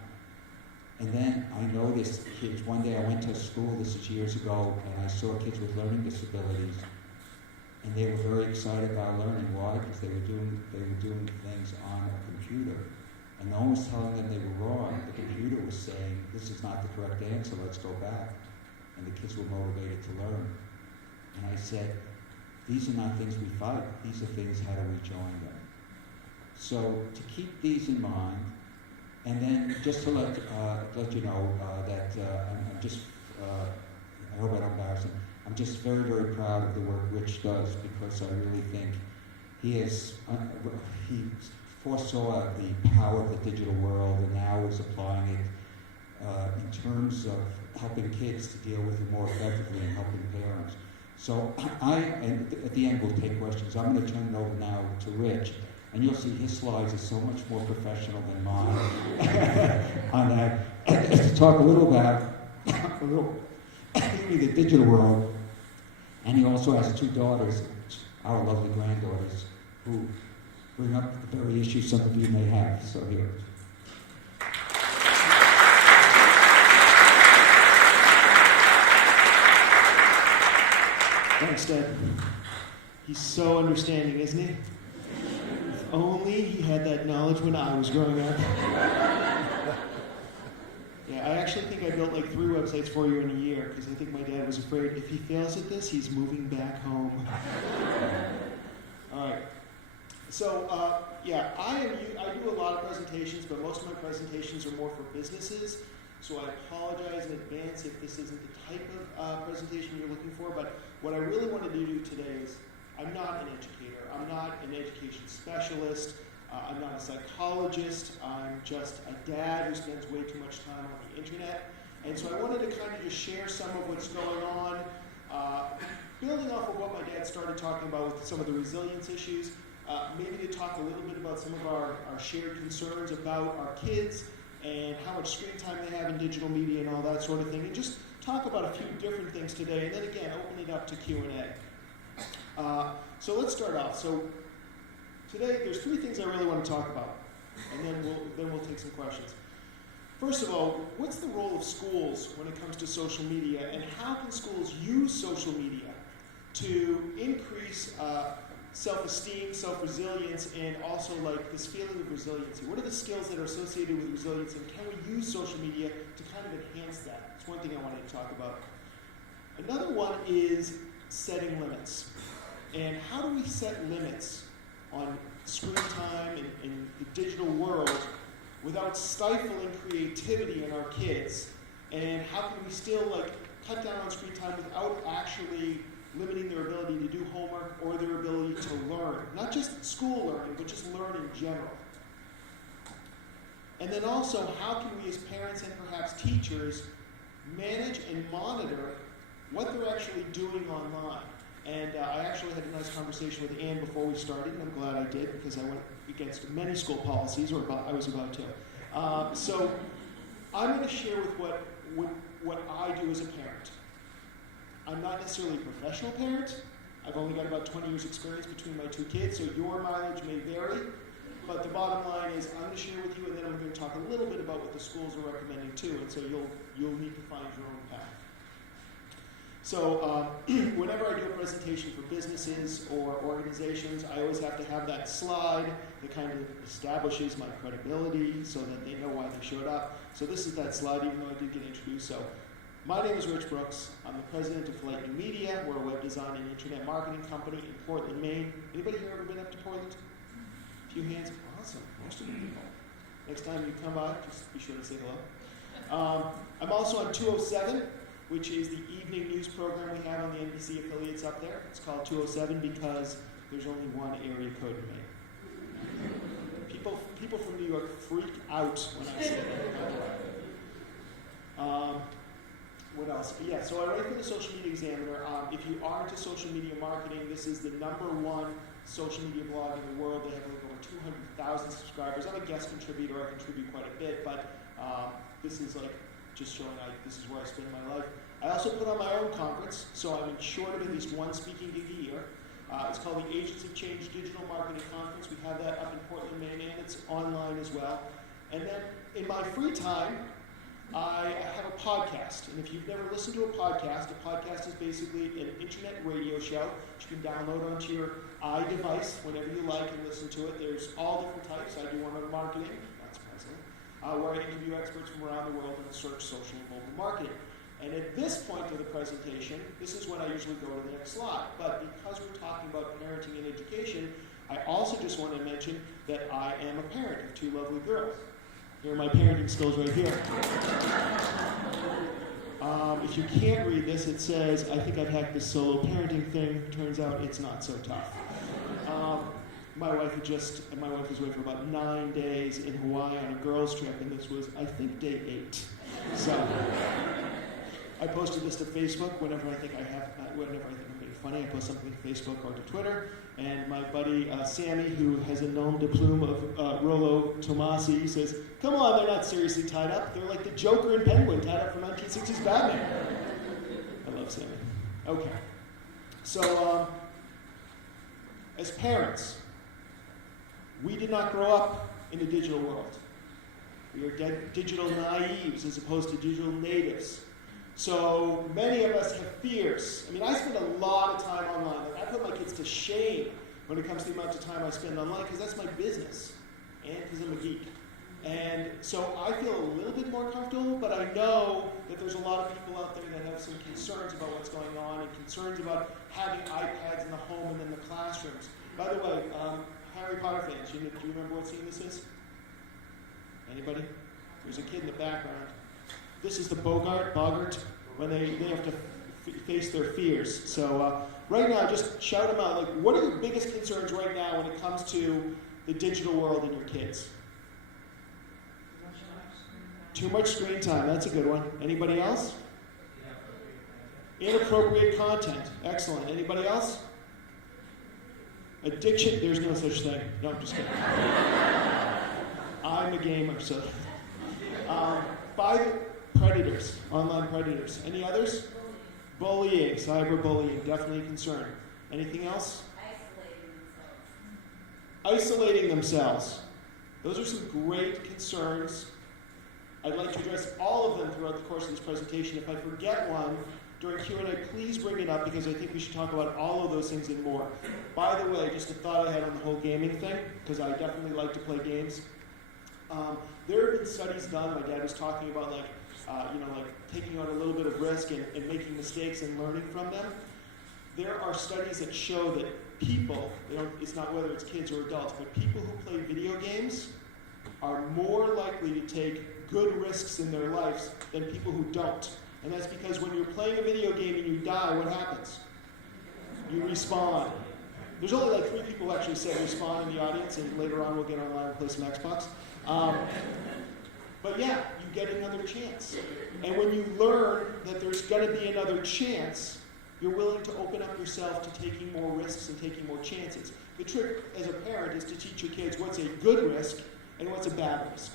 And then I noticed kids, one day I went to a school, this is years ago, and I saw kids with learning disabilities, and they were very excited about learning. Why? Because they were doing things on a computer. And no one was telling them they were wrong. The computer was saying, this is not the correct answer, let's go back. And the kids were motivated to learn. And I said, these are not things we fight. These are things, how do we join them? So to keep these in mind, and then just to let you know that I'm just, I hope I don't embarrass him, I'm just very, very proud of the work Rich does, because I really think he foresaw the power of the digital world and now is applying it in terms of helping kids to deal with it more effectively and helping parents. So and at the end we'll take questions. I'm going to turn it over now to Rich, and you'll see his slides are so much more professional than mine on that. To talk a little about the digital world. And he also has 2 daughters, our lovely granddaughters, who bring up the very issues some of you may have. So here. Thanks, Dad. He's so understanding, isn't he? If only he had that knowledge when I was growing up. Yeah, I actually think I built like 3 websites for you in a year because I think my dad was afraid if he fails at this, he's moving back home. All right. So, I do a lot of presentations, but most of my presentations are more for businesses. So I apologize in advance if this isn't the type of presentation you're looking for, but what I really wanted to do today is, I'm not an educator, I'm not an education specialist, I'm not a psychologist, I'm just a dad who spends way too much time on the internet. And so I wanted to kind of just share some of what's going on, building off of what my dad started talking about with some of the resilience issues, maybe to talk a little bit about some of our shared concerns about our kids, and how much screen time they have in digital media and all that sort of thing, and just talk about a few different things today, and then again, open it up to Q&A. So let's start off. So today, there's 3 things I really want to talk about, and then we'll take some questions. First of all, what's the role of schools when it comes to social media, and how can schools use social media to increase self-esteem, self-resilience, and also like this feeling of resiliency? What are the skills that are associated with resilience, and can we use social media to kind of enhance that? That's one thing I wanted to talk about. Another one is setting limits. And how do we set limits on screen time in the digital world without stifling creativity in our kids? And how can we still cut down on screen time without actually limiting their ability to do homework or their ability to learn? Not just school learning, but just learn in general. And then also, how can we as parents and perhaps teachers manage and monitor what they're actually doing online? And I actually had a nice conversation with Anne before we started, and I'm glad I did because I went against many school policies, I was about to. So I'm going to share with what I do as a parent. I'm not necessarily a professional parent. I've only got about 20 years experience between my 2 kids, so your mileage may vary. But the bottom line is I'm going to share with you, and then I'm going to talk a little bit about what the schools are recommending too, and so you'll need to find your own path. So whenever I do a presentation for businesses or organizations, I always have to have that slide that kind of establishes my credibility so that they know why they showed up. So this is that slide, even though I did get introduced. So my name is Rich Brooks. I'm the president of Lightning Media. We're a web design and internet marketing company in Portland, Maine. Anybody here ever been up to Portland? A few hands. Awesome. Most of you people. Next time you come by, just be sure to say hello. I'm also on 207, which is the evening news program we have on the NBC affiliates up there. It's called 207 because there's only one area code in Maine. People from New York freak out when I say that. What else? Yeah, so I write for the Social Media Examiner. If you are into social media marketing, this is the #1 social media blog in the world. They have over 200,000 subscribers. I'm a guest contributor. I contribute quite a bit, but this is just showing this is where I spend my life. I also put on my own conference, so I'm short of at least 1 speaking gig a year. It's called the Agents of Change Digital Marketing Conference. We have that up in Portland, Maine, and it's online as well. And then in my free time, I have a podcast. And if you've never listened to a podcast is basically an internet radio show that you can download onto your iDevice whenever you like and listen to it. There's all different types. I do one on marketing, that's present, where I interview experts from around the world in search, social, and mobile marketing. And at this point of the presentation, this is when I usually go to the next slide. But because we're talking about parenting and education, I also just want to mention that I am a parent of 2 lovely girls. Here are my parenting skills right here. If you can't read this, it says, I think I've hacked this solo parenting thing. Turns out it's not so tough. My wife was away for about 9 days in Hawaii on a girls' trip, and this was, I think, day 8. So I posted this to Facebook whenever I think I'm being funny. I post something to Facebook or to Twitter, and my buddy Sammy, who has a nom de plume of Rollo Tomasi, says, "Come on, they're not seriously tied up. They're like the Joker and Penguin tied up from 1960s Batman." I love Sammy. Okay. So, as parents, we did not grow up in a digital world. We are digital naives as opposed to digital natives. So many of us have fears. I mean, I spend a lot of time online. Like, I put my kids to shame when it comes to the amount of time I spend online because that's my business and because I'm a geek. And so I feel a little bit more comfortable, but I know that there's a lot of people out there that have some concerns about what's going on and concerns about having iPads in the home and in the classrooms. By the way, Harry Potter fans, do you remember what scene this is? Anybody? There's a kid in the background. This is the Boggart, when they have to face their fears. So right now, just shout them out. Like, what are your biggest concerns right now when it comes to the digital world and your kids? Too much screen time. That's a good one. Anybody else? Inappropriate content. Excellent. Anybody else? Addiction. There's no such thing. No, I'm just kidding. I'm a gamer, so. By predators, online predators. Any others? Bullying, cyberbullying, definitely a concern. Anything else? Isolating themselves. Those are some great concerns. I'd like to address all of them throughout the course of this presentation. If I forget one during Q&A, please bring it up because I think we should talk about all of those things and more. By the way, just a thought I had on the whole gaming thing, because I definitely like to play games. There have been studies done. My dad was talking about like taking on a little bit of risk and making mistakes and learning from them. There are studies that show that people, it's not whether it's kids or adults, but people who play video games are more likely to take good risks in their lives than people who don't. And that's because when you're playing a video game and you die, what happens? You respawn. There's only like 3 people who actually said respawn in the audience, and later on we'll get online and play some Xbox. But yeah, you get another chance. And when you learn that there's going to be another chance, you're willing to open up yourself to taking more risks and taking more chances. The trick as a parent is to teach your kids what's a good risk and what's a bad risk.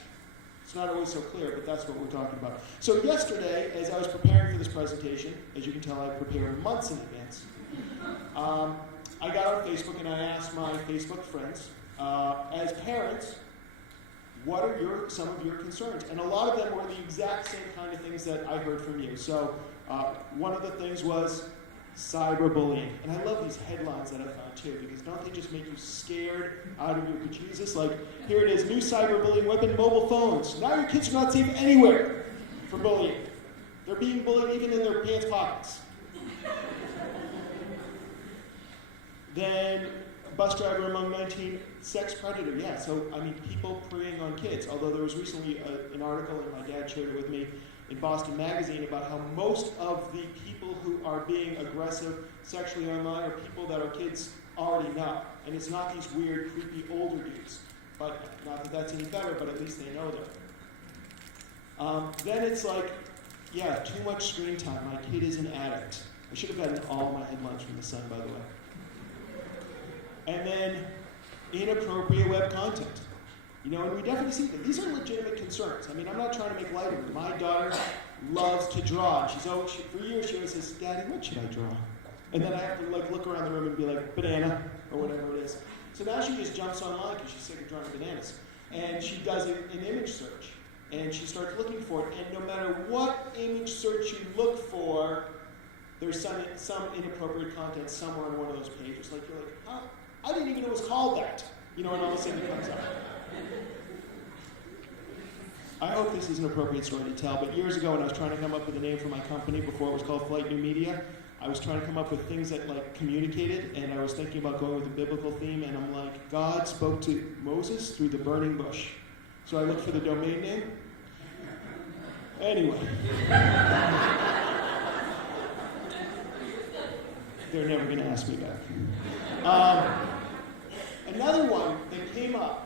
It's not always so clear, but that's what we're talking about. So yesterday, as I was preparing for this presentation, as you can tell, I prepare months in advance, I got on Facebook and I asked my Facebook friends, as parents, what are some of your concerns? And a lot of them were the exact same kind of things that I heard from you. So one of the things was cyberbullying. And I love these headlines that I found too, because don't they just make you scared out of your bejesus? Like, here it is, new cyberbullying weapon, mobile phones. Now your kids are not safe anywhere from bullying. They're being bullied even in their pants pockets. Then bus driver among 19, sex predator. Yeah, so I mean, people preying on kids. Although there was recently an article, and my dad shared it with me, in Boston Magazine about how most of the people who are being aggressive sexually online are people that our kids already know. And it's not these weird, creepy older dudes. But not that that's any better, but at least they know them. Then it's like, yeah, too much screen time. My kid is an addict. I should have gotten all my headlines from The Sun, by the way. And then inappropriate web content. You know, and we definitely see that these are legitimate concerns. I mean, I'm not trying to make light of it. My daughter loves to draw. For years she always says, "Daddy, what should I draw?" And then I have to look around the room and be like, "Banana," or whatever it is. So now she just jumps online because she's sick of drawing bananas. And she does an image search. And she starts looking for it. And no matter what image search you look for, there's some inappropriate content somewhere on one of those pages. Like, you're like, "Huh? I didn't even know it was called that." You know, and all of a sudden it comes up. I hope this is an appropriate story to tell, but years ago when I was trying to come up with a name for my company before it was called Flight New Media, I was trying to come up with things that communicated, and I was thinking about going with a biblical theme, and I'm like, God spoke to Moses through the burning bush. So I looked for the domain name. Anyway. They're never going to ask me back. Another one that came up,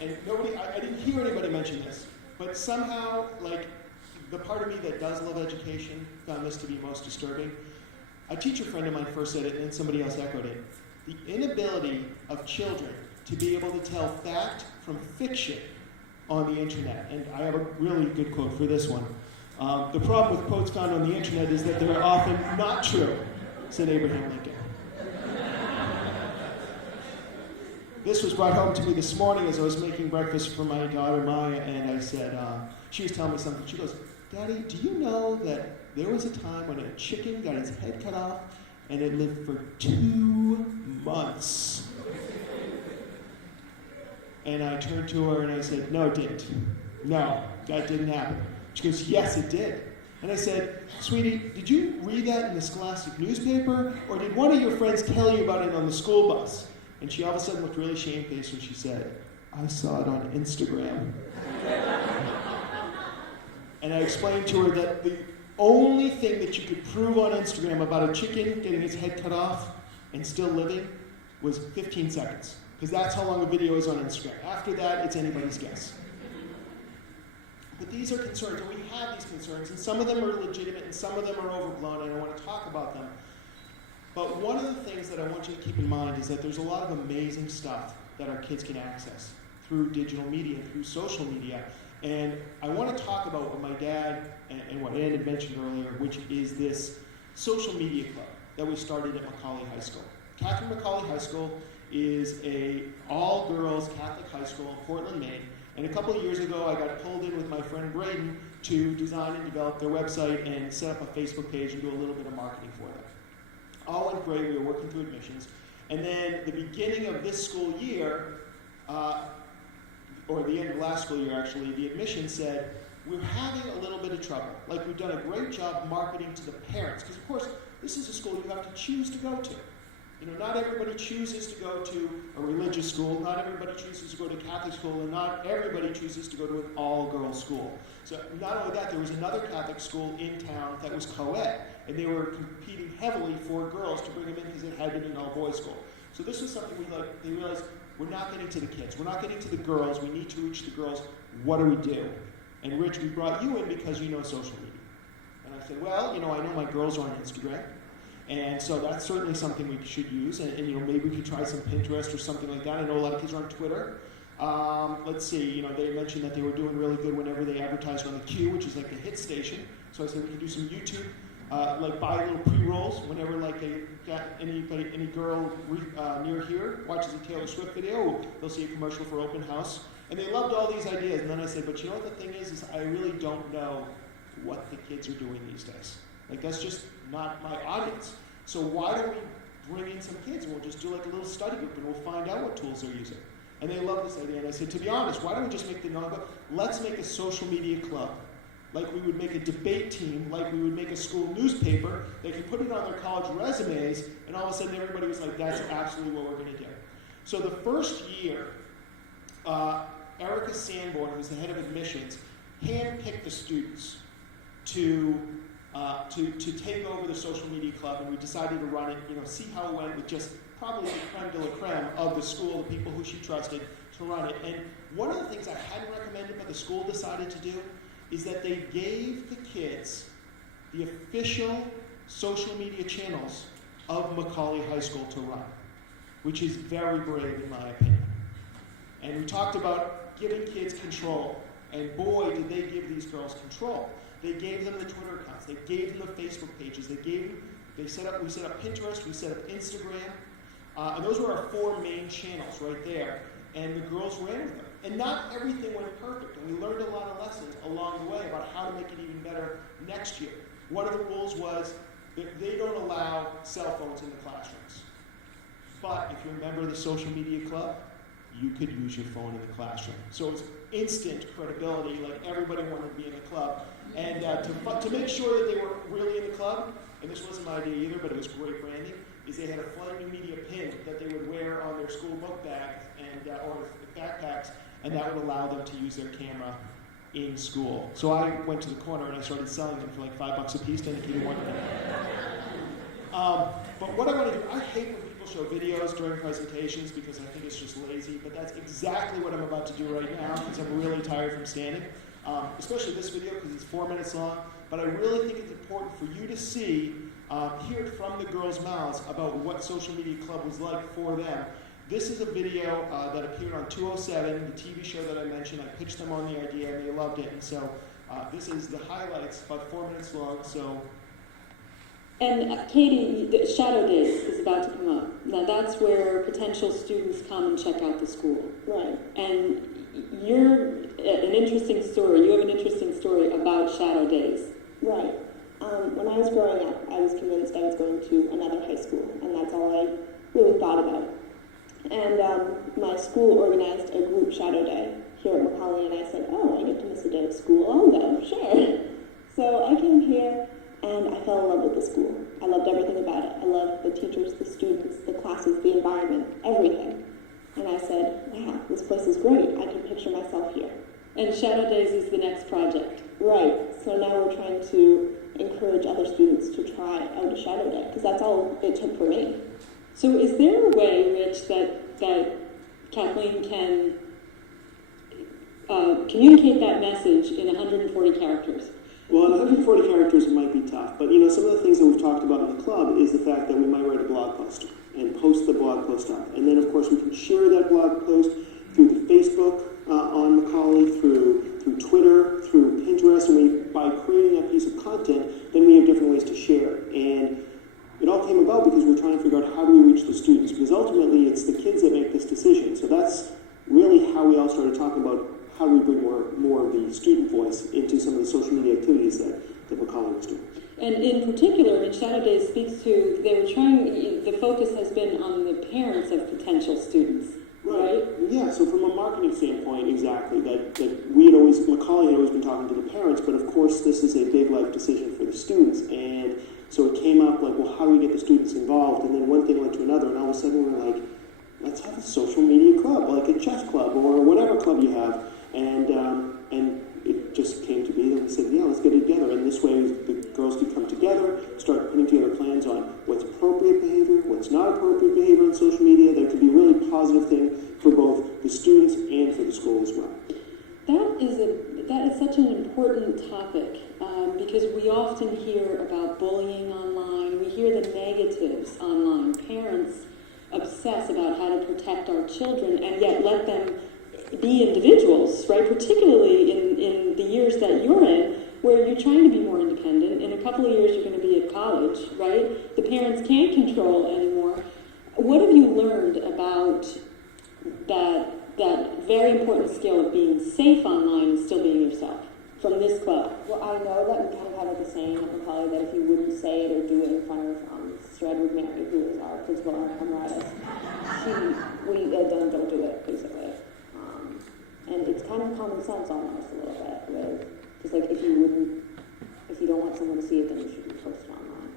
and I didn't hear anybody mention this, but somehow, the part of me that does love education found this to be most disturbing. A teacher friend of mine first said it, and then somebody else echoed it. The inability of children to be able to tell fact from fiction on the internet. And I have a really good quote for this one. The problem with quotes found on the internet is that they're often not true. said Abraham Lincoln. This was brought home to me this morning as I was making breakfast for my daughter Maya, and I said, she was telling me something. She goes, "Daddy, do you know that there was a time when a chicken got its head cut off and it lived for 2 months?" And I turned to her and I said, "No, it didn't. No, that didn't happen." She goes, "Yes, it did." And I said, "Sweetie, did you read that in the Scholastic newspaper, or did one of your friends tell you about it on the school bus?" And she all of a sudden looked really shamefaced when she said, "I saw it on Instagram." And I explained to her that the only thing that you could prove on Instagram about a chicken getting its head cut off and still living was 15 seconds. Because that's how long a video is on Instagram. After that, it's anybody's guess. But these are concerns, and we have these concerns, and some of them are legitimate and some of them are overblown, and I want to talk about them. But one of the things that I want you to keep in mind is that there's a lot of amazing stuff that our kids can access through digital media, through social media. And I want to talk about what my dad and what Ann had mentioned earlier, which is this social media club that we started at Macaulay High School. Catherine Macaulay High School is a all-girls Catholic high school in Portland, Maine. And a couple of years ago, I got pulled in with my friend Braden to design and develop their website and set up a Facebook page and do a little bit of marketing for them. All went great. We were working through admissions. And then the beginning of this school year, or the end of last school year actually, the admission said, "We're having a little bit of trouble. Like, we've done a great job marketing to the parents." Because, of course, this is a school you have to choose to go to. You know, not everybody chooses to go to a religious school, not everybody chooses to go to Catholic school, and not everybody chooses to go to an all-girls school. So not only that, there was another Catholic school in town that was co-ed, and they were competing heavily for girls to bring them in because it had been an all-boys school. So this was something they realized, we're not getting to the kids, we're not getting to the girls, we need to reach the girls, what do we do? And Rich, we brought you in because you know social media. And I said, well, you know, I know my girls are on Instagram. And so that's certainly something we should use, and you know, maybe we could try some Pinterest or something like that. I know a lot of kids are on Twitter. Let's see, you know, they mentioned that they were doing really good whenever they advertised on the Q, which is like the hit station. So I said we could do some YouTube, like buy little pre-rolls whenever like any girl near here watches a Taylor Swift video, they'll see a commercial for open house. And they loved all these ideas. And then I said, but you know what the thing is I really don't know what the kids are doing these days. Like, that's just not my audience. So why don't we bring in some kids and we'll just do like a little study group and we'll find out what tools they're using. And they love this idea. And I said, to be honest, why don't we just make let's make a social media club. Like we would make a debate team, like we would make a school newspaper. They could put it on their college resumes, and all of a sudden everybody was like, that's absolutely what we're going to do. So the first year, Erica Sanborn, who's the head of admissions, handpicked the students to take over the social media club, and we decided to run it, you know, see how it went with just probably the creme de la creme of the school, the people who she trusted to run it. And one of the things I hadn't recommended but the school decided to do is that they gave the kids the official social media channels of Macaulay High School to run, which is very brave in my opinion. And we talked about giving kids control, and boy, did they give these girls control. They gave them the Twitter accounts. They gave them the Facebook pages. We set up Pinterest. We set up Instagram. And those were our 4 main channels right there. And the girls ran with them. And not everything went perfect. And we learned a lot of lessons along the way about how to make it even better next year. One of the rules was that they don't allow cell phones in the classrooms. But if you're a member of the social media club, you could use your phone in the classroom. So it's instant credibility, like everybody wanted to be in the club. And to make sure that they were really in the club, and this wasn't my idea either, but it was great branding, is they had a Flying New Media pin that they would wear on their school book bags and or backpacks, and that would allow them to use their camera in school. So I went to the corner and I started selling them for like $5 a piece to any kid who wanted them. But what I want to do, I hate when people show videos during presentations because I think it's just lazy, but that's exactly what I'm about to do right now because I'm really tired from standing. Especially this video because it's 4 minutes long, but I really think it's important for you to see, hear it from the girls' mouths about what Social Media Club was like for them. This is a video that appeared on 207, the TV show that I mentioned. I pitched them on the idea and they loved it, and so this is the highlights, about 4 minutes long, so And Katie, the Shadow Days is about to come up. Now that's where potential students come and check out the school. Right. And you're an interesting story. You have an interesting story about Shadow Days. Right. When I was growing up, I was convinced I was going to another high school, and that's all I really thought about. And my school organized a group Shadow Day here at Macaulay, and I said, oh, I get to miss a day of school. I'll go, sure. So I came here, and I fell in love with the school. I loved everything about it. I loved the teachers, the students, the classes, the environment, everything. And I said, wow, this place is great. I can picture myself here. And Shadow Days is the next project. Right. So now we're trying to encourage other students to try out a Shadow Day, because that's all it took for me. So is there a way, Rich, that Kathleen can communicate that message in 140 characters? Well, in 140 characters it might be tough, but some of the things that we've talked about in the club is the fact that we might write a blog post and post the blog post up. And then, of course, we can share that blog post through the Facebook on Macaulay, through Twitter, through Pinterest, and by creating that piece of content, then we have different ways to share. And it all came about because we're trying to figure out how do we reach the students, because ultimately it's the kids that make this decision. So that's really how we all started talking about how do we bring more of the student voice into some of the social media activities that Macaulay was doing. And in particular, in Shadow Days speaks to, the focus has been on the parents of potential students, right? Yeah, so from a marketing standpoint, exactly, that Macaulay had always been talking to the parents, but of course this is a big life decision for the students, and so it came up like, well, how do we get the students involved? And then one thing led to another, and all of a sudden we're like, let's have a social media club, like a chess club or whatever club you have, and it just came to be that we said, yeah, let's get it together, and this way the girls could come together, start putting together plans on what's appropriate behavior, what's not appropriate behavior on social media. That could be a really positive thing for both the students and for the school as well. That is such an important topic because we often hear about bullying online. We hear the negatives online. Parents obsess about how to protect our children and yet let them be individuals, right? Particularly in the years that you're in, where you're trying to be more independent. In a couple of years, you're going to be at college, right? The parents can't control anymore. What have you learned about that very important skill of being safe online and still being yourself from this club? Well, I know that we kind of have like a saying at Macaulay that if you wouldn't say it or do it in front of Sister Edward Mary, who is our principal and our camaradas, we don't do it, basically. And it's kind of common sense almost a little bit, with just like if you don't want someone to see it, then you shouldn't post it online.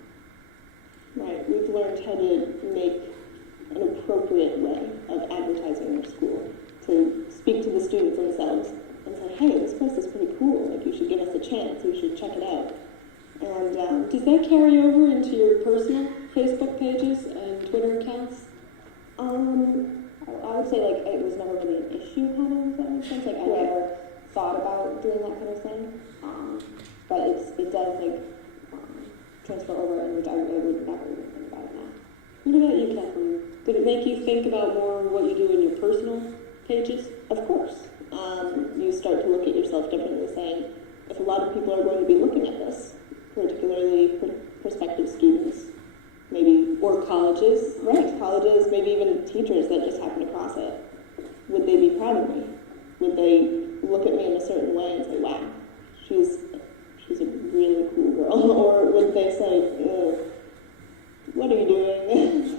Right. We've learned how to make an appropriate way of advertising our school, to speak to the students themselves and say, hey, this place is pretty cool, like you should give us a chance, you should check it out. And does that carry over into your personal Facebook pages and Twitter accounts? I would say like it was never really an issue, kind of, if that makes sense. Like I never thought about doing that kind of thing, but it does like transfer over, and which I would never even think about it now. What about you, Kathleen? Did it make you think about more what you do in your personal pages? Of course. You start to look at yourself differently, saying, if a lot of people are going to be looking at this, particularly prospective students, maybe, or colleges, right, colleges, maybe even teachers that just happen to cross it, would they be proud of me? Would they look at me in a certain way and say, wow, she's a really cool girl? Or would they say, what are you doing?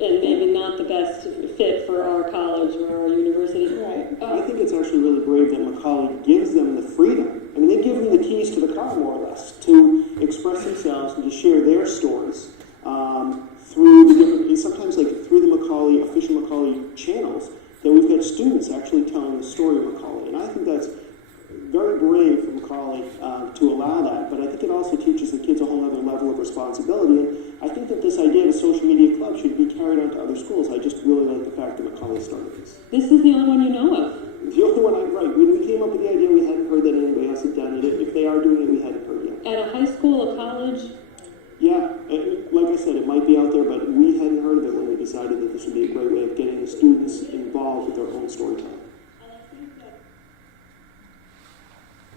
and maybe not the best fit for our college or our university? Right. I think it's actually really brave that Macaulay gives them the freedom. I mean, they give them the keys to the car, more or less, to express themselves and to share their stories through the different, sometimes like through the Macaulay, official Macaulay channels, that we've got students actually telling the story of Macaulay. And I think that's very brave for Macaulay to allow that, but I think it also teaches the kids a whole other level of responsibility. And I think that this idea of a social media club should be carried on to other schools. I just really like the fact that Macaulay started this. This is the only one you know of. The only one right. When we came up with the idea, we hadn't heard that anybody else had done it. If they are doing it, we hadn't heard yet. At a high school, a college? Yeah, like I said, it might be out there, but we hadn't heard of it when we decided that this would be a great way of getting the students involved with their own storytelling.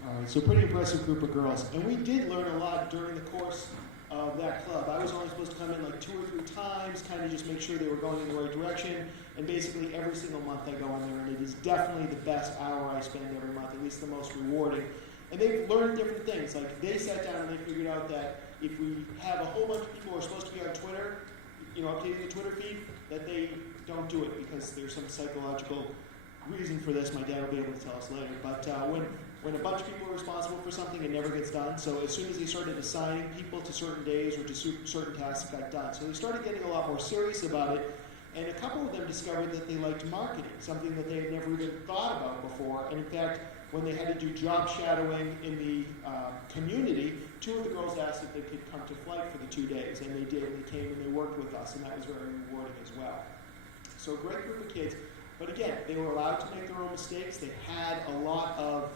All right, so pretty impressive group of girls. And we did learn a lot during the course of that club. I was only supposed to come in like 2 or 3 times, kind of just make sure they were going in the right direction. And basically every single month I go in there, and it is definitely the best hour I spend every month, at least the most rewarding. And they've learned different things. Like they sat down and they figured out that if we have a whole bunch of people who are supposed to be on Twitter, updating the Twitter feed, that they don't do it because there's some psychological reason for this. My dad will be able to tell us later. But when a bunch of people are responsible for something, it never gets done. So as soon as they started assigning people to certain days or to certain tasks, it got done. So they started getting a lot more serious about it. And a couple of them discovered that they liked marketing, something that they had never even thought about before. And in fact, when they had to do job shadowing in the community, 2 of the girls asked if they could come to Flight for the 2 days, and they did. They came and they worked with us, and that was very rewarding as well. So a great group of kids. But again, they were allowed to make their own mistakes. They had a lot of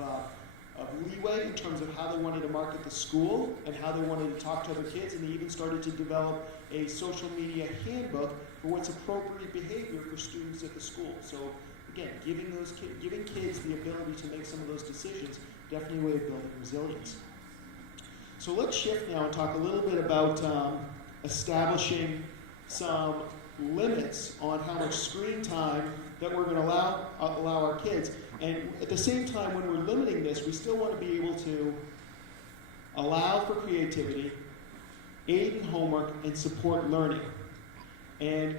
leeway in terms of how they wanted to market the school and how they wanted to talk to other kids, and they even started to develop a social media handbook for what's appropriate behavior for students at the school. So again, giving kids the ability to make some of those decisions, definitely a way of building resilience. So let's shift now and talk a little bit about establishing some limits on how much screen time that we're going to allow our kids. And at the same time, when we're limiting this, we still want to be able to allow for creativity, aid in homework, and support learning. And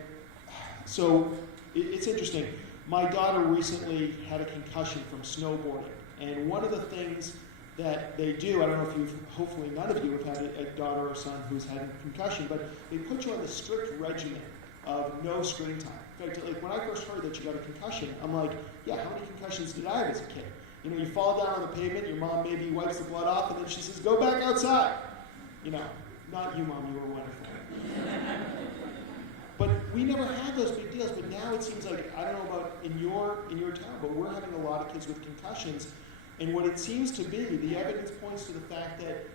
so it's interesting. My daughter recently had a concussion from snowboarding. And one of the things that they do, I don't know if hopefully none of you have had a daughter or son who's had a concussion, but they put you on the strict regimen of no screen time. In fact, like when I first heard that you got a concussion, I'm like, yeah, how many concussions did I have as a kid? You fall down on the pavement, your mom maybe wipes the blood off, and then she says, go back outside. Not you, Mom, you were wonderful. But we never had those big deals, but now it seems like, I don't know about in your town, but we're having a lot of kids with concussions, and what it seems to be, the evidence points to the fact that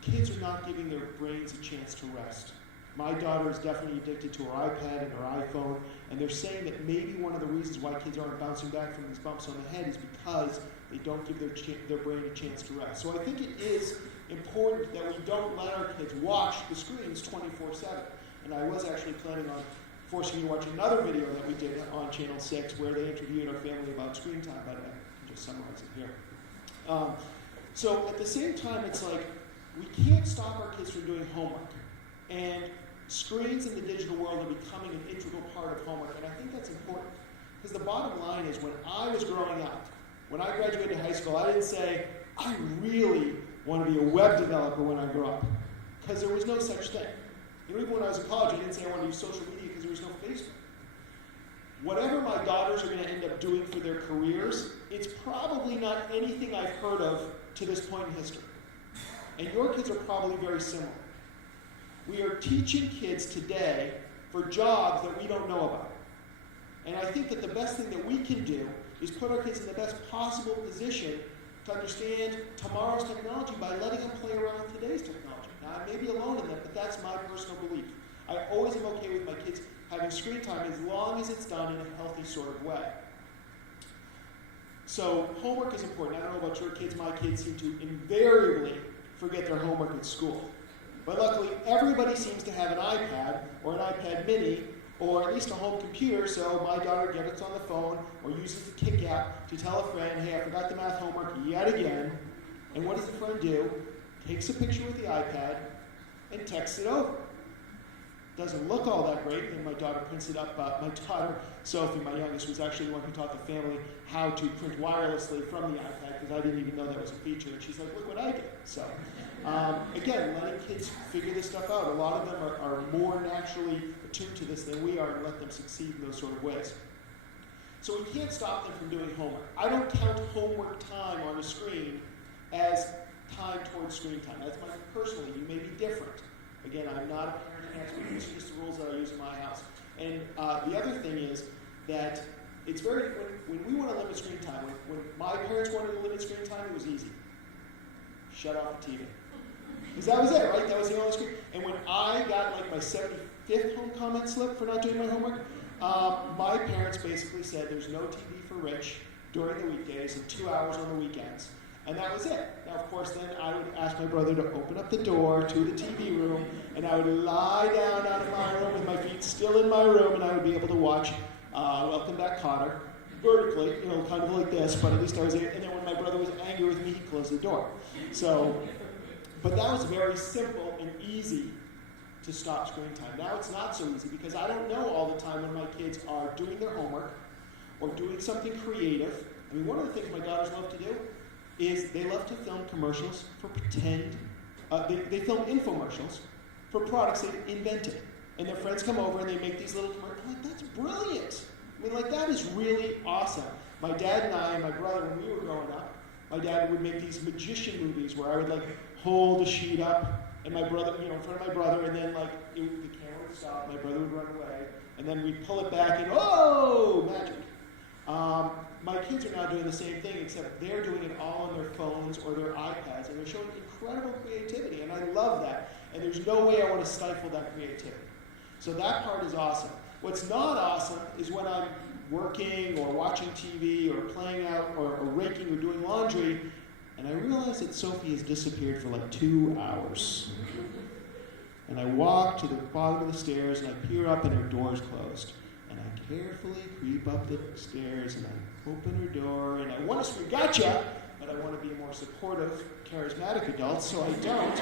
kids are not giving their brains a chance to rest. My daughter is definitely addicted to her iPad and her iPhone, and they're saying that maybe one of the reasons why kids aren't bouncing back from these bumps on the head is because they don't give their brain a chance to rest. So I think it is important that we don't let our kids watch the screens 24/7. And I was actually planning on forcing you to watch another video that we did on Channel 6 where they interviewed our family about screen time, but I can just summarize it here. So at the same time, it's like we can't stop our kids from doing homework. And screens in the digital world are becoming an integral part of homework, and I think that's important. Because the bottom line is, when I was growing up, when I graduated high school, I didn't say, I really want to be a web developer when I grow up. Because there was no such thing. Even when I was in college, I didn't say I wanted to use social media because there was no Facebook. Whatever my daughters are going to end up doing for their careers, it's probably not anything I've heard of to this point in history. And your kids are probably very similar. We are teaching kids today for jobs that we don't know about. And I think that the best thing that we can do is put our kids in the best possible position to understand tomorrow's technology by letting them play around with today's technology. Now, I may be alone in that, but that's my personal belief. I always am okay with my kids having screen time as long as it's done in a healthy sort of way. So homework is important. I don't know about your kids. My kids seem to invariably forget their homework at school. But luckily, everybody seems to have an iPad or an iPad mini or at least a home computer, so my daughter gets on the phone or uses the Kick app to tell a friend, hey, I forgot the math homework yet again. And what does the friend do? Takes a picture with the iPad and texts it over. Doesn't look all that great, and my daughter prints it up. My daughter, Sophie, my youngest, was actually the one who taught the family how to print wirelessly from the iPad, because I didn't even know that was a feature, and she's like, look what I did. So, again, letting kids figure this stuff out. A lot of them are more naturally attuned to this than we are, and let them succeed in those sort of ways. So we can't stop them from doing homework. I don't count homework time on a screen as time towards screen time. That's my personally. You may be different. Again, I'm not a parenting expert. These are just the rules that I use in my house. And the other thing is that it's very, when we want to limit screen time, when my parents wanted to limit screen time, it was easy. Shut off the TV. Because that was it, right? That was the only screen. And when I got like my 75th home comment slip for not doing my homework, my parents basically said there's no TV for Rich during the weekdays and 2 hours on the weekends. And that was it. Now, of course, then I would ask my brother to open up the door to the TV room, and I would lie down out of my room with my feet still in my room, and I would be able to watch Welcome Back, Kotter vertically, kind of like this, but at least I was able, and then when my brother was angry with me, he closed the door. So, but that was very simple and easy to stop screen time. Now it's not so easy because I don't know all the time when my kids are doing their homework or doing something creative. I mean, one of the things my daughters love to do is they love to film commercials for pretend, they film infomercials for products they've invented. And their friends come over and they make these little commercials. I'm like, that's brilliant. I mean, like, that is really awesome. My dad and I and my brother, when we were growing up, my dad would make these magician movies where I would, like, hold a sheet up and my brother, in front of my brother, and then, like, the camera would stop, my brother would run away, and then we'd pull it back and, oh, magic. My kids are now doing the same thing, except they're doing it all on their phones or their iPads, and they're showing incredible creativity, and I love that. And there's no way I want to stifle that creativity. So that part is awesome. What's not awesome is when I'm working or watching TV or playing out or raking or doing laundry, and I realize that Sophie has disappeared for like 2 hours. And I walk to the bottom of the stairs and I peer up and her door's closed. And I carefully creep up the stairs and I open her door and I want to scream, gotcha! But I want to be a more supportive, charismatic adult, so I don't.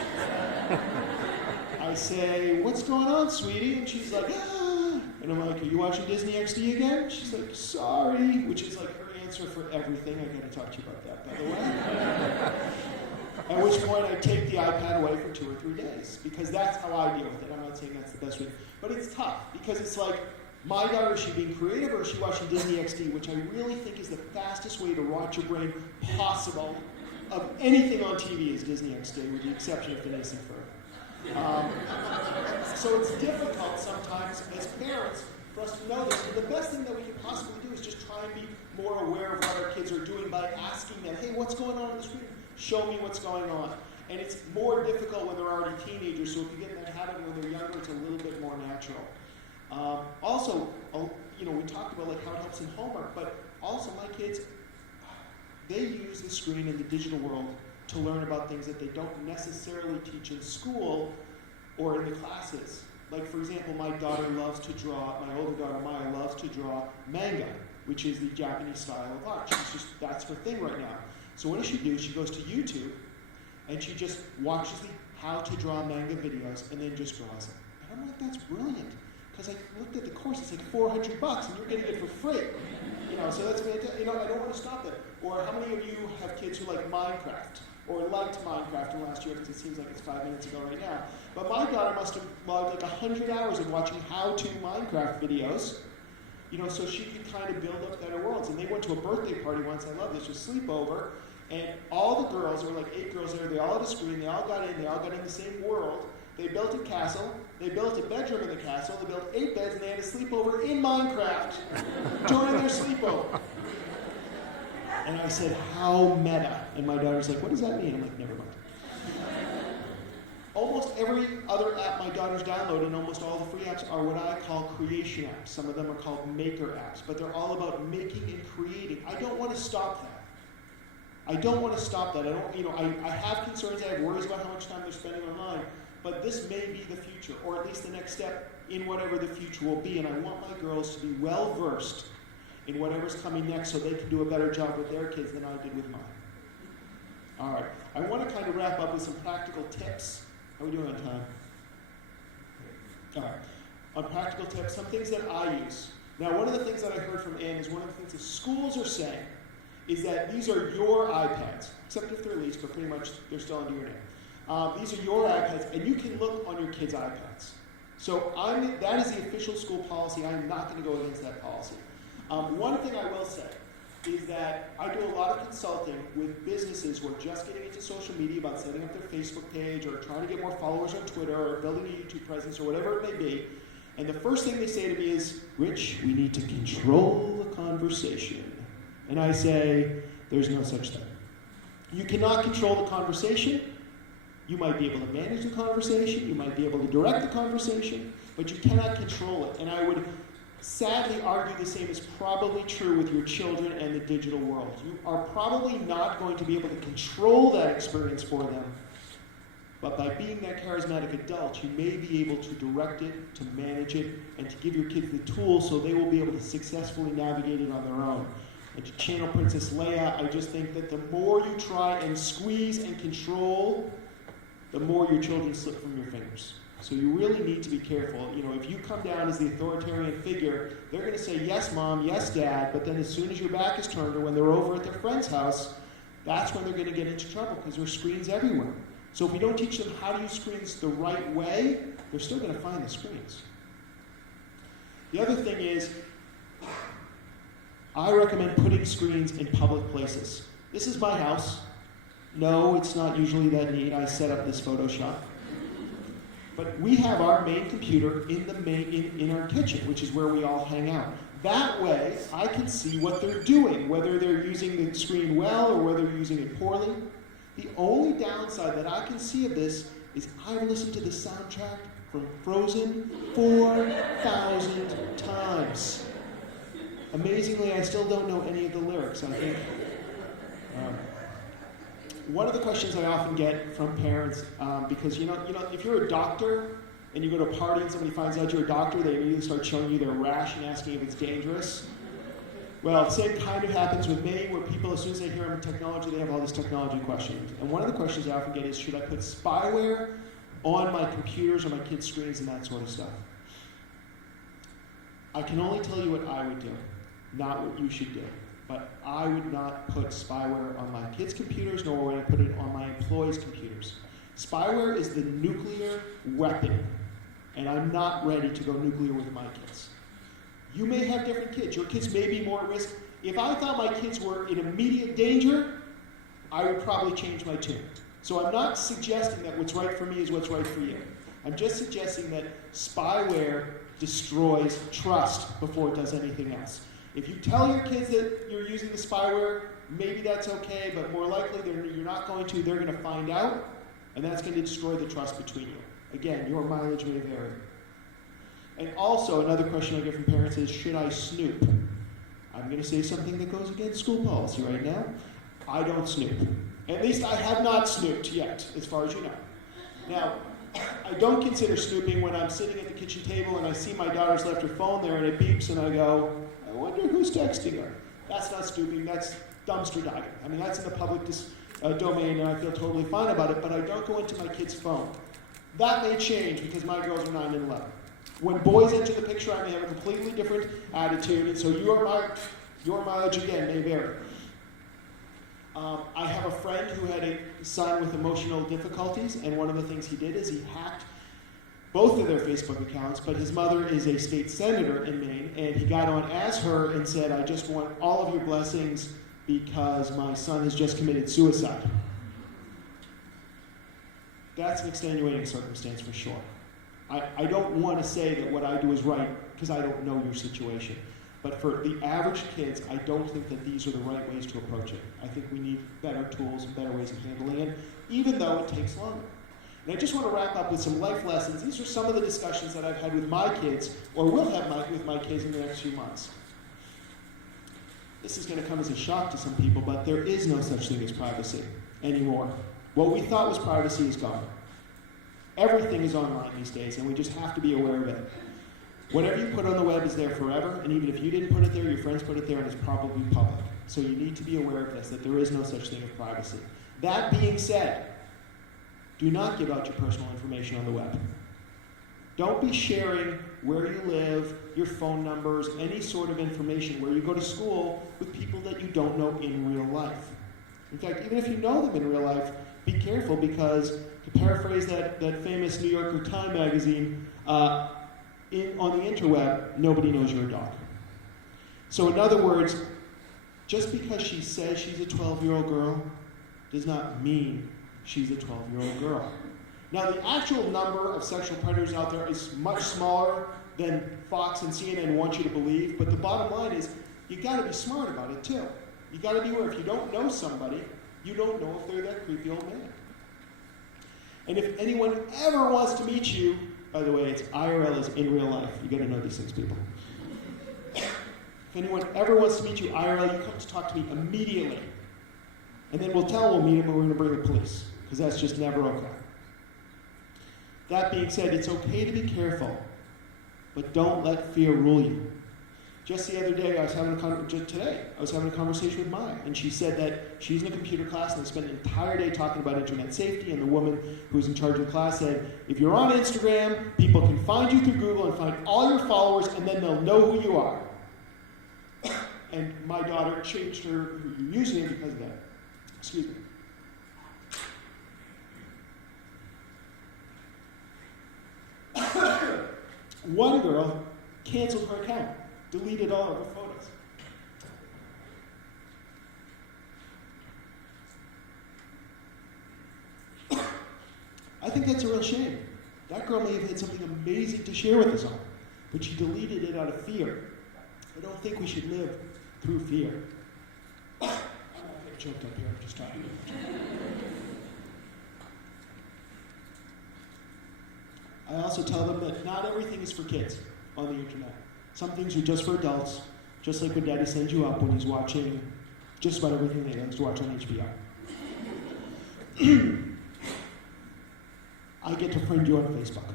I say, what's going on, sweetie? And she's like, ah. And I'm like, are you watching Disney XD again? She's like, sorry, which is like her answer for everything. I got to talk to you about that, by the way. At which point I take the iPad away for 2 or 3 days, because that's how I deal with it. I'm not saying that's the best way. But it's tough, because it's like, my daughter, is she being creative or is she watching Disney XD, which I really think is the fastest way to rot your brain possible of anything on TV is Disney XD, with the exception of Phineas and Ferb. So it's difficult sometimes as parents for us to know this. But the best thing that we can possibly do is just try and be more aware of what our kids are doing by asking them, hey, what's going on the screen? Show me what's going on. And it's more difficult when they're already teenagers, so if you get in that habit when they're younger, it's a little bit more natural. Also, we talked about like how it helps in homework, but also my kids, they use the screen in the digital world to learn about things that they don't necessarily teach in school or in the classes. Like, for example, my daughter loves to draw, my older daughter Maya loves to draw manga, which is the Japanese style of art. That's her thing right now. So what does she do? She goes to YouTube and she just watches the how to draw manga videos and then just draws it. And I'm like, that's brilliant. Because I looked at the course, it's like $400 and you're getting it for free. So that's fantastic. I don't want to stop that. Or how many of you have kids who like Minecraft or liked Minecraft in the last year, because it seems like it's 5 minutes ago right now. But my daughter must have logged like 100 hours of watching how-to Minecraft videos, so she can kind of build up better worlds. And they went to a birthday party once, I love this, a sleepover, and all the girls, there were like 8 girls there, they all had a screen, they all got in the same world. They built a castle, they built a bedroom in the castle, they built 8 beds, and they had a sleepover in Minecraft during their sleepover. And I said, how meta? And my daughter's like, what does that mean? I'm like, never mind. Almost every other app my daughter's downloaded, and almost all the free apps are what I call creation apps. Some of them are called maker apps, but they're all about making and creating. I don't want to stop that. I have concerns, I have worries about how much time they're spending online, but this may be the future, or at least the next step in whatever the future will be, and I want my girls to be well-versed in whatever's coming next so they can do a better job with their kids than I did with mine. All right, I want to kind of wrap up with some practical tips. How are we doing on time? All right, on practical tips, some things that I use. Now, one of the things that I heard from Ann is one of the things that schools are saying is that these are your iPads, except if they're leased, but pretty much they're still under your name. These are your iPads, and you can look on your kids' iPads. So that is the official school policy. I'm not going to go against that policy. One thing I will say is that I do a lot of consulting with businesses who are just getting into social media about setting up their Facebook page or trying to get more followers on Twitter or building a YouTube presence or whatever it may be. And the first thing they say to me is, Rich, we need to control the conversation. And I say, there's no such thing. You cannot control the conversation. You might be able to manage the conversation. You might be able to direct the conversation, but you cannot control it. And I would sadly argue the same is probably true with your children and the digital world. You are probably not going to be able to control that experience for them, but by being that charismatic adult, you may be able to direct it, to manage it, and to give your kids the tools so they will be able to successfully navigate it on their own. And to channel Princess Leia, I just think that the more you try and squeeze and control, the more your children slip from your fingers. So you really need to be careful. You know, if you come down as the authoritarian figure, they're going to say, yes, Mom, yes, Dad, but then as soon as your back is turned or when they're over at their friend's house, that's when they're going to get into trouble because there's screens everywhere. So if we don't teach them how to use screens the right way, they're still going to find the screens. The other thing is, I recommend putting screens in public places. This is my house. No, it's not usually that neat. I set up this Photoshop. But we have our main computer in our kitchen, which is where we all hang out. That way, I can see what they're doing, whether they're using the screen well or whether they're using it poorly. The only downside that I can see of this is I've listened to the soundtrack from Frozen 4,000 times. Amazingly, I still don't know any of the lyrics, I think. One of the questions I often get from parents, because you know, if you're a doctor and you go to a party and somebody finds out you're a doctor, they immediately start showing you their rash and asking if it's dangerous. Well, the same kind of happens with me, where people, as soon as they hear I'm technology, they have all these technology questions. And one of the questions I often get is, should I put spyware on my computers or my kids' screens and that sort of stuff? I can only tell you what I would do, not what you should do. But I would not put spyware on my kids' computers, nor would I put it on my employees' computers. Spyware is the nuclear weapon, and I'm not ready to go nuclear with my kids. You may have different kids. Your kids may be more at risk. If I thought my kids were in immediate danger, I would probably change my tune. So I'm not suggesting that what's right for me is what's right for you. I'm just suggesting that spyware destroys trust before it does anything else. If you tell your kids that you're using the spyware, maybe that's okay, but more likely you're not going to. They're going to find out, and that's going to destroy the trust between you. Again, your mileage may vary. And also, another question I get from parents is, should I snoop? I'm going to say something that goes against school policy right now. I don't snoop. At least I have not snooped yet, as far as you know. Now, I don't consider snooping when I'm sitting at the kitchen table and I see my daughter's left her phone there and it beeps and I go, I wonder who's texting her. That's not snooping, that's dumpster diving. I mean, that's in the public domain and I feel totally fine about it, but I don't go into my kid's phone. That may change because my girls are 9 and 11. When boys enter the picture, I may have a completely different attitude, and so your mileage, again, may vary. I have a friend who had a son with emotional difficulties, and one of the things he did is he hacked both of their Facebook accounts, but his mother is a state senator in Maine, and he got on as her and said, I just want all of your blessings because my son has just committed suicide. That's an extenuating circumstance for sure. I don't want to say that what I do is right because I don't know your situation. But for the average kids, I don't think that these are the right ways to approach it. I think we need better tools and better ways of handling it, even though it takes longer. And I just want to wrap up with some life lessons. These are some of the discussions that I've had with my kids, or will have with my kids in the next few months. This is going to come as a shock to some people, but there is no such thing as privacy anymore. What we thought was privacy is gone. Everything is online these days, and we just have to be aware of it. Whatever you put on the web is there forever, and even if you didn't put it there, your friends put it there, and it's probably public. So you need to be aware of this, that there is no such thing as privacy. That being said, do not give out your personal information on the web. Don't be sharing where you live, your phone numbers, any sort of information where you go to school with people that you don't know in real life. In fact, even if you know them in real life, be careful because, to paraphrase that famous New Yorker Time magazine, on the interweb, nobody knows you're a dog. So in other words, just because she says she's a 12-year-old girl does not mean she's a 12-year-old girl. Now, the actual number of sexual predators out there is much smaller than Fox and CNN want you to believe, but the bottom line is you got to be smart about it too. You got to be aware if you don't know somebody, you don't know if they're that creepy old man. And if anyone ever wants to meet you, by the way, it's IRL is in real life. You got to know these things, people. If anyone ever wants to meet you IRL, you come to talk to me immediately. And then we'll meet him and we're going to bring the police, because that's just never okay. That being said, it's okay to be careful, but don't let fear rule you. Just the other day, I was having a conversation with Maya, and she said that she's in a computer class and they spent an entire day talking about internet safety, and the woman who's in charge of the class said, if you're on Instagram, people can find you through Google and find all your followers, and then they'll know who you are. And my daughter changed her username because of that. Excuse me. One girl canceled her account, deleted all of her photos. I think that's a real shame. That girl may have had something amazing to share with us all, but she deleted it out of fear. I don't think we should live through fear. I'm not getting choked up here, I'm just talking. I also tell them that not everything is for kids on the internet. Some things are just for adults, just like when Daddy sends you up when he's watching just about everything that he likes to watch on HBO. I get to friend you on Facebook.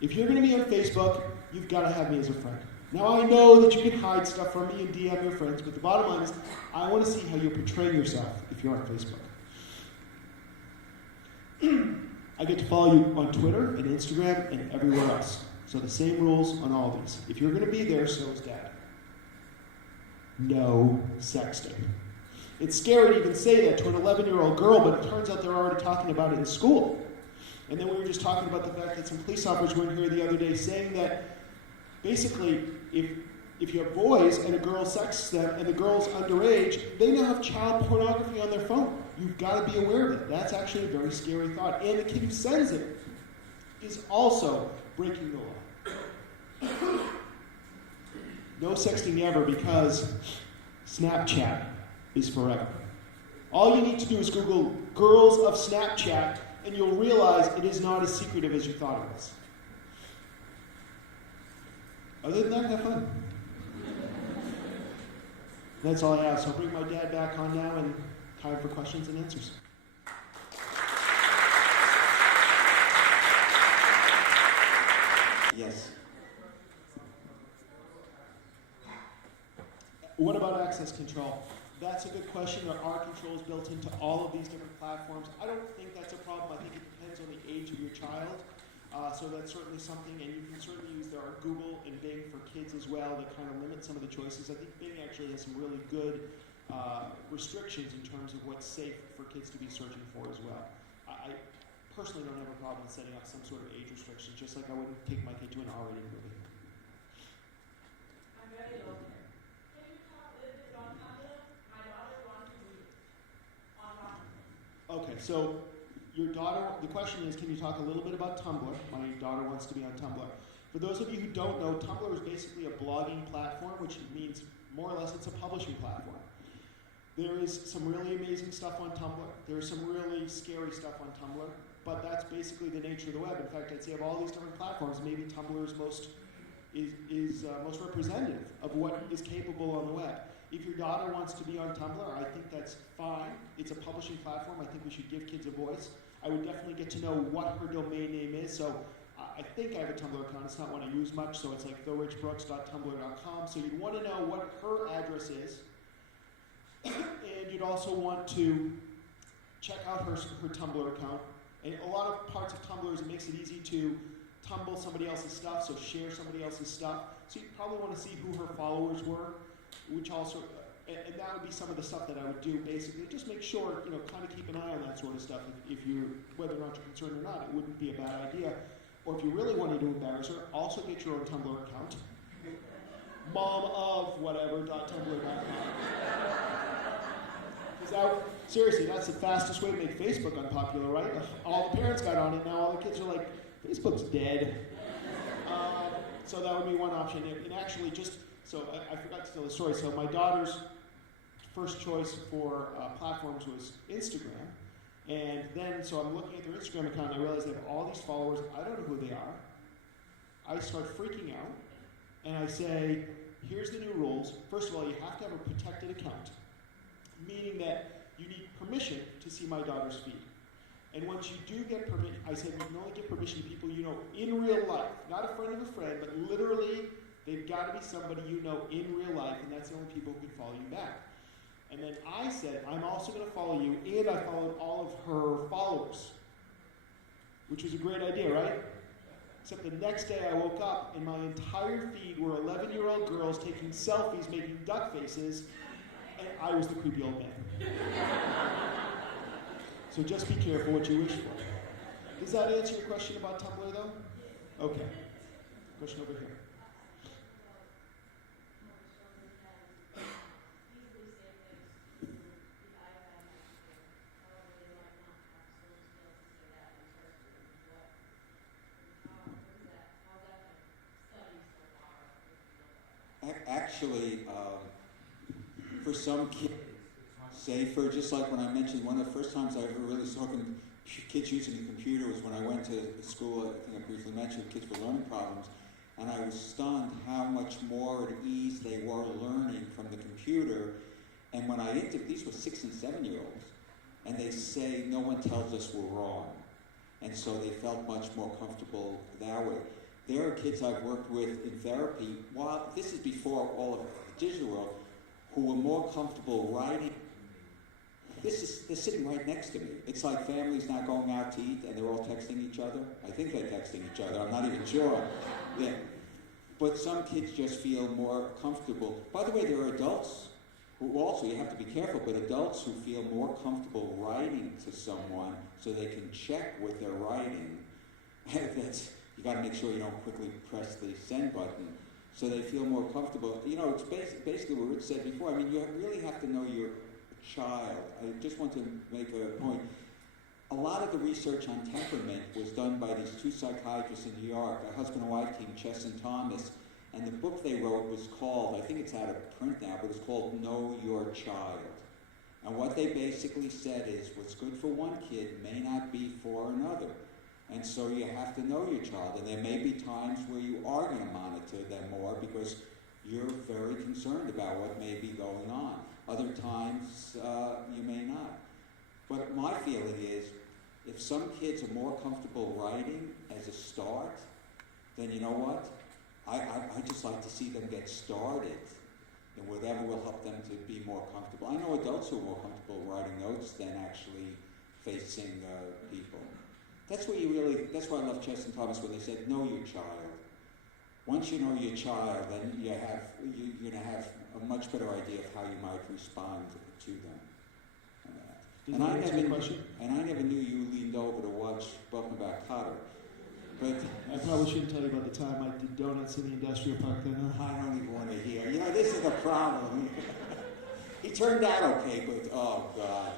If you're going to be on Facebook, you've got to have me as a friend. Now I know that you can hide stuff from me and DM your friends, but the bottom line is I want to see how you portray yourself if you're on Facebook. I get to follow you on Twitter and Instagram and everywhere else. So the same rules on all these. If you're going to be there, so is Dad. No sexting. It's scary to even say that to an 11-year-old girl, but it turns out they're already talking about it in school. And then we were just talking about the fact that some police officers were in here the other day saying that basically if you have boys and a girl sexts them and the girl's underage, they now have child pornography on their phone. You've got to be aware of it. That's actually a very scary thought. And the kid who sends it is also breaking the law. No sexting ever, because Snapchat is forever. All you need to do is Google girls of Snapchat and you'll realize it is not as secretive as you thought it was. Other than that, have fun. That's all I have. So I'll bring my dad back on now and time for questions and answers. Yes. What about access control? That's a good question. There are controls built into all of these different platforms. I don't think that's a problem. I think it depends on the age of your child. So that's certainly something, and you can certainly use, there are Google and Bing for kids as well that kind of limit some of the choices. I think Bing actually has some really good restrictions in terms of what's safe for kids to be searching for as well. I personally don't have a problem with setting up some sort of age restrictions, just like I wouldn't take my kid to an R-rated movie. I'm very low here. Can you talk a little bit about Tumblr? My daughter wants to be on Tumblr. Okay, so your daughter, the question is, can you talk a little bit about Tumblr? My daughter wants to be on Tumblr. For those of you who don't know, Tumblr is basically a blogging platform, which means more or less it's a publishing platform. There is some really amazing stuff on Tumblr. There's some really scary stuff on Tumblr, but that's basically the nature of the web. In fact, I'd say of all these different platforms, maybe Tumblr is most representative of what is capable on the web. If your daughter wants to be on Tumblr, I think that's fine. It's a publishing platform. I think we should give kids a voice. I would definitely get to know what her domain name is. So I think I have a Tumblr account. It's not one I use much, so it's like therichbrooks.tumblr.com. So you'd want to know what her address is. And you'd also want to check out her Tumblr account. And a lot of parts of Tumblr is it makes it easy to tumble somebody else's stuff, so share somebody else's stuff. So you'd probably want to see who her followers were, which also, and that would be some of the stuff that I would do basically. Just make sure, kind of keep an eye on that sort of stuff. If you're, whether or not you're concerned or not, it wouldn't be a bad idea. Or if you really wanted to embarrass her, also get your own Tumblr account. momofwhatever.tumblr.com. Seriously, that's the fastest way to make Facebook unpopular, right? All the parents got on it, now all the kids are like, Facebook's dead. So that would be one option. And actually, I forgot to tell the story. So my daughter's first choice for platforms was Instagram. And then, so I'm looking at their Instagram account, and I realize they have all these followers. I don't know who they are. I start freaking out, and I say, here's the new rules. First of all, you have to have a protected account, meaning that you need permission to see my daughter's feed. And once you do get permission, I said you can only give permission to people you know in real life, not a friend of a friend, but literally they've got to be somebody you know in real life, and that's the only people who can follow you back. And then I said, I'm also going to follow you, and I followed all of her followers, which was a great idea, right? Except the next day I woke up and my entire feed were 11-year-old girls taking selfies, making duck faces, and I was the creepy old man. So just be careful what you wish for. Does that answer your question about Tumblr, though? Okay. Question over here. Actually, for some kids, safer, just like when I mentioned, one of the first times I ever really saw kids using a computer was when I went to school. I think I briefly mentioned kids with learning problems, and I was stunned how much more at ease they were learning from the computer. And when I interviewed, these were 6 and 7-year-olds, and they say no one tells us we're wrong, and so they felt much more comfortable that way. There are kids I've worked with in therapy, while this is before all of the digital world, who were more comfortable writing. They're sitting right next to me. It's like families not going out to eat and they're all texting each other. I think they're texting each other. I'm not even sure. Yeah. But some kids just feel more comfortable. By the way, there are adults who also, you have to be careful, but adults who feel more comfortable writing to someone so they can check what they're writing. That's, you got to make sure you don't quickly press the send button. So they feel more comfortable. You know, it's basically what Rich said before. I mean, you really have to know your child. I just want to make a point. A lot of the research on temperament was done by these 2 psychiatrists in New York, a husband and wife team, Chess and Thomas, and the book they wrote was called, I think it's out of print now, but it's called Know Your Child. And what they basically said is what's good for one kid may not be for another. And so you have to know your child, and there may be times where you are going to monitor them more because you're very concerned about what may be going on. Other times, you may not. But my feeling is, if some kids are more comfortable writing as a start, then you know what? I just like to see them get started in whatever will help them to be more comfortable. I know adults who are more comfortable writing notes than actually facing people. That's why I love Chess and Thomas when they said, know your child. Once you know your child, then you're going to have a much better idea of how you might respond to them. And I never knew you leaned over to watch Welcome Back, Kotter. But I probably shouldn't tell you about the time I did donuts in the industrial park then. I don't even want to hear. You know, this is the problem. He turned out okay, but oh, God.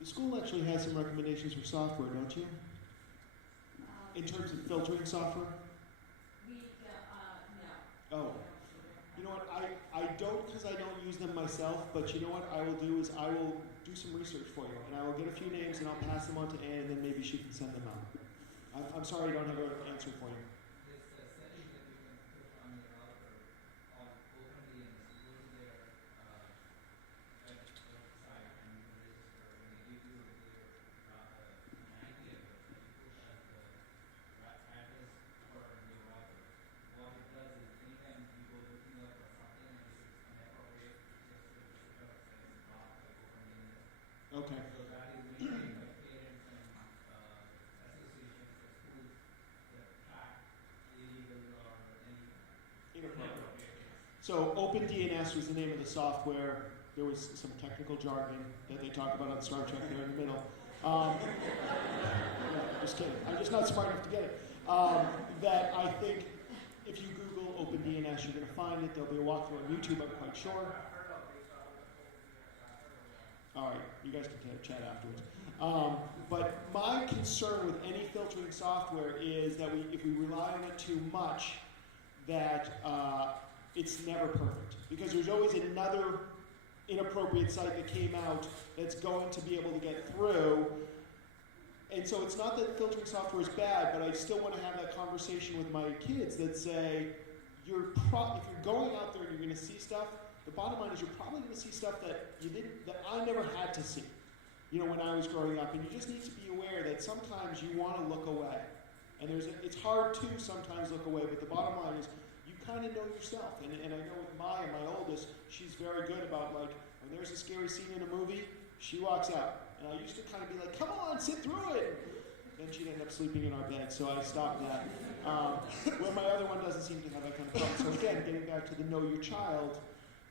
The school actually has some recommendations for software, don't you? In terms of filtering software? No. Oh. You know what, I don't because I don't use them myself, but you know what I will do is I will do some research for you, and I will get a few names and I'll pass them on to Anne, and then maybe she can send them out. I'm sorry I don't have an answer for you. This setting that you can put on your router on OpenDNS, you go to their website and you can register, and they give you their an IP address that you put as the address for your router. What it does is anytime you go looking up for something and it's inappropriate, just set up as block like OpenDNS. Okay. So that is maintained by parents and associations or schools that track illegal or any inappropriate. So OpenDNS was the name of the software. There was some technical jargon that they talk about on Star Trek there in the middle. No, just kidding. I'm just not smart enough to get it. That I think if you Google OpenDNS, you're going to find it. There'll be a walkthrough on YouTube, I'm quite sure. All right, you guys can chat afterwards. But my concern with any filtering software is that if we rely on it too much, that it's never perfect. Because there's always another inappropriate site that came out that's going to be able to get through. And so it's not that filtering software is bad, but I still want to have that conversation with my kids that say, if you're going out there and you're going to see stuff, the bottom line is you're probably going to see stuff that I never had to see, when I was growing up. And you just need to be aware that sometimes you want to look away. And it's hard to sometimes look away, but the bottom line is you kind of know yourself. And I know with Maya, my oldest, she's very good about, like, when there's a scary scene in a movie, she walks out. And I used to kind of be like, come on, sit through it. Then she'd end up sleeping in our bed, so I stopped that. Where my other one doesn't seem to have that kind of problem. So again, getting back to the know your child,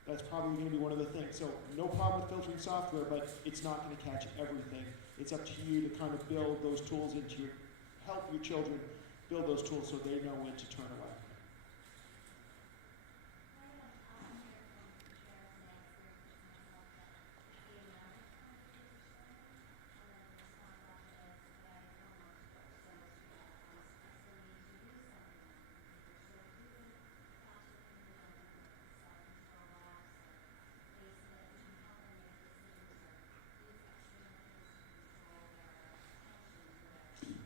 that's probably going to be one of the things. So no problem with filtering software, but it's not going to catch everything. It's up to you to kind of build those tools help your children build those tools so they know when to turn away.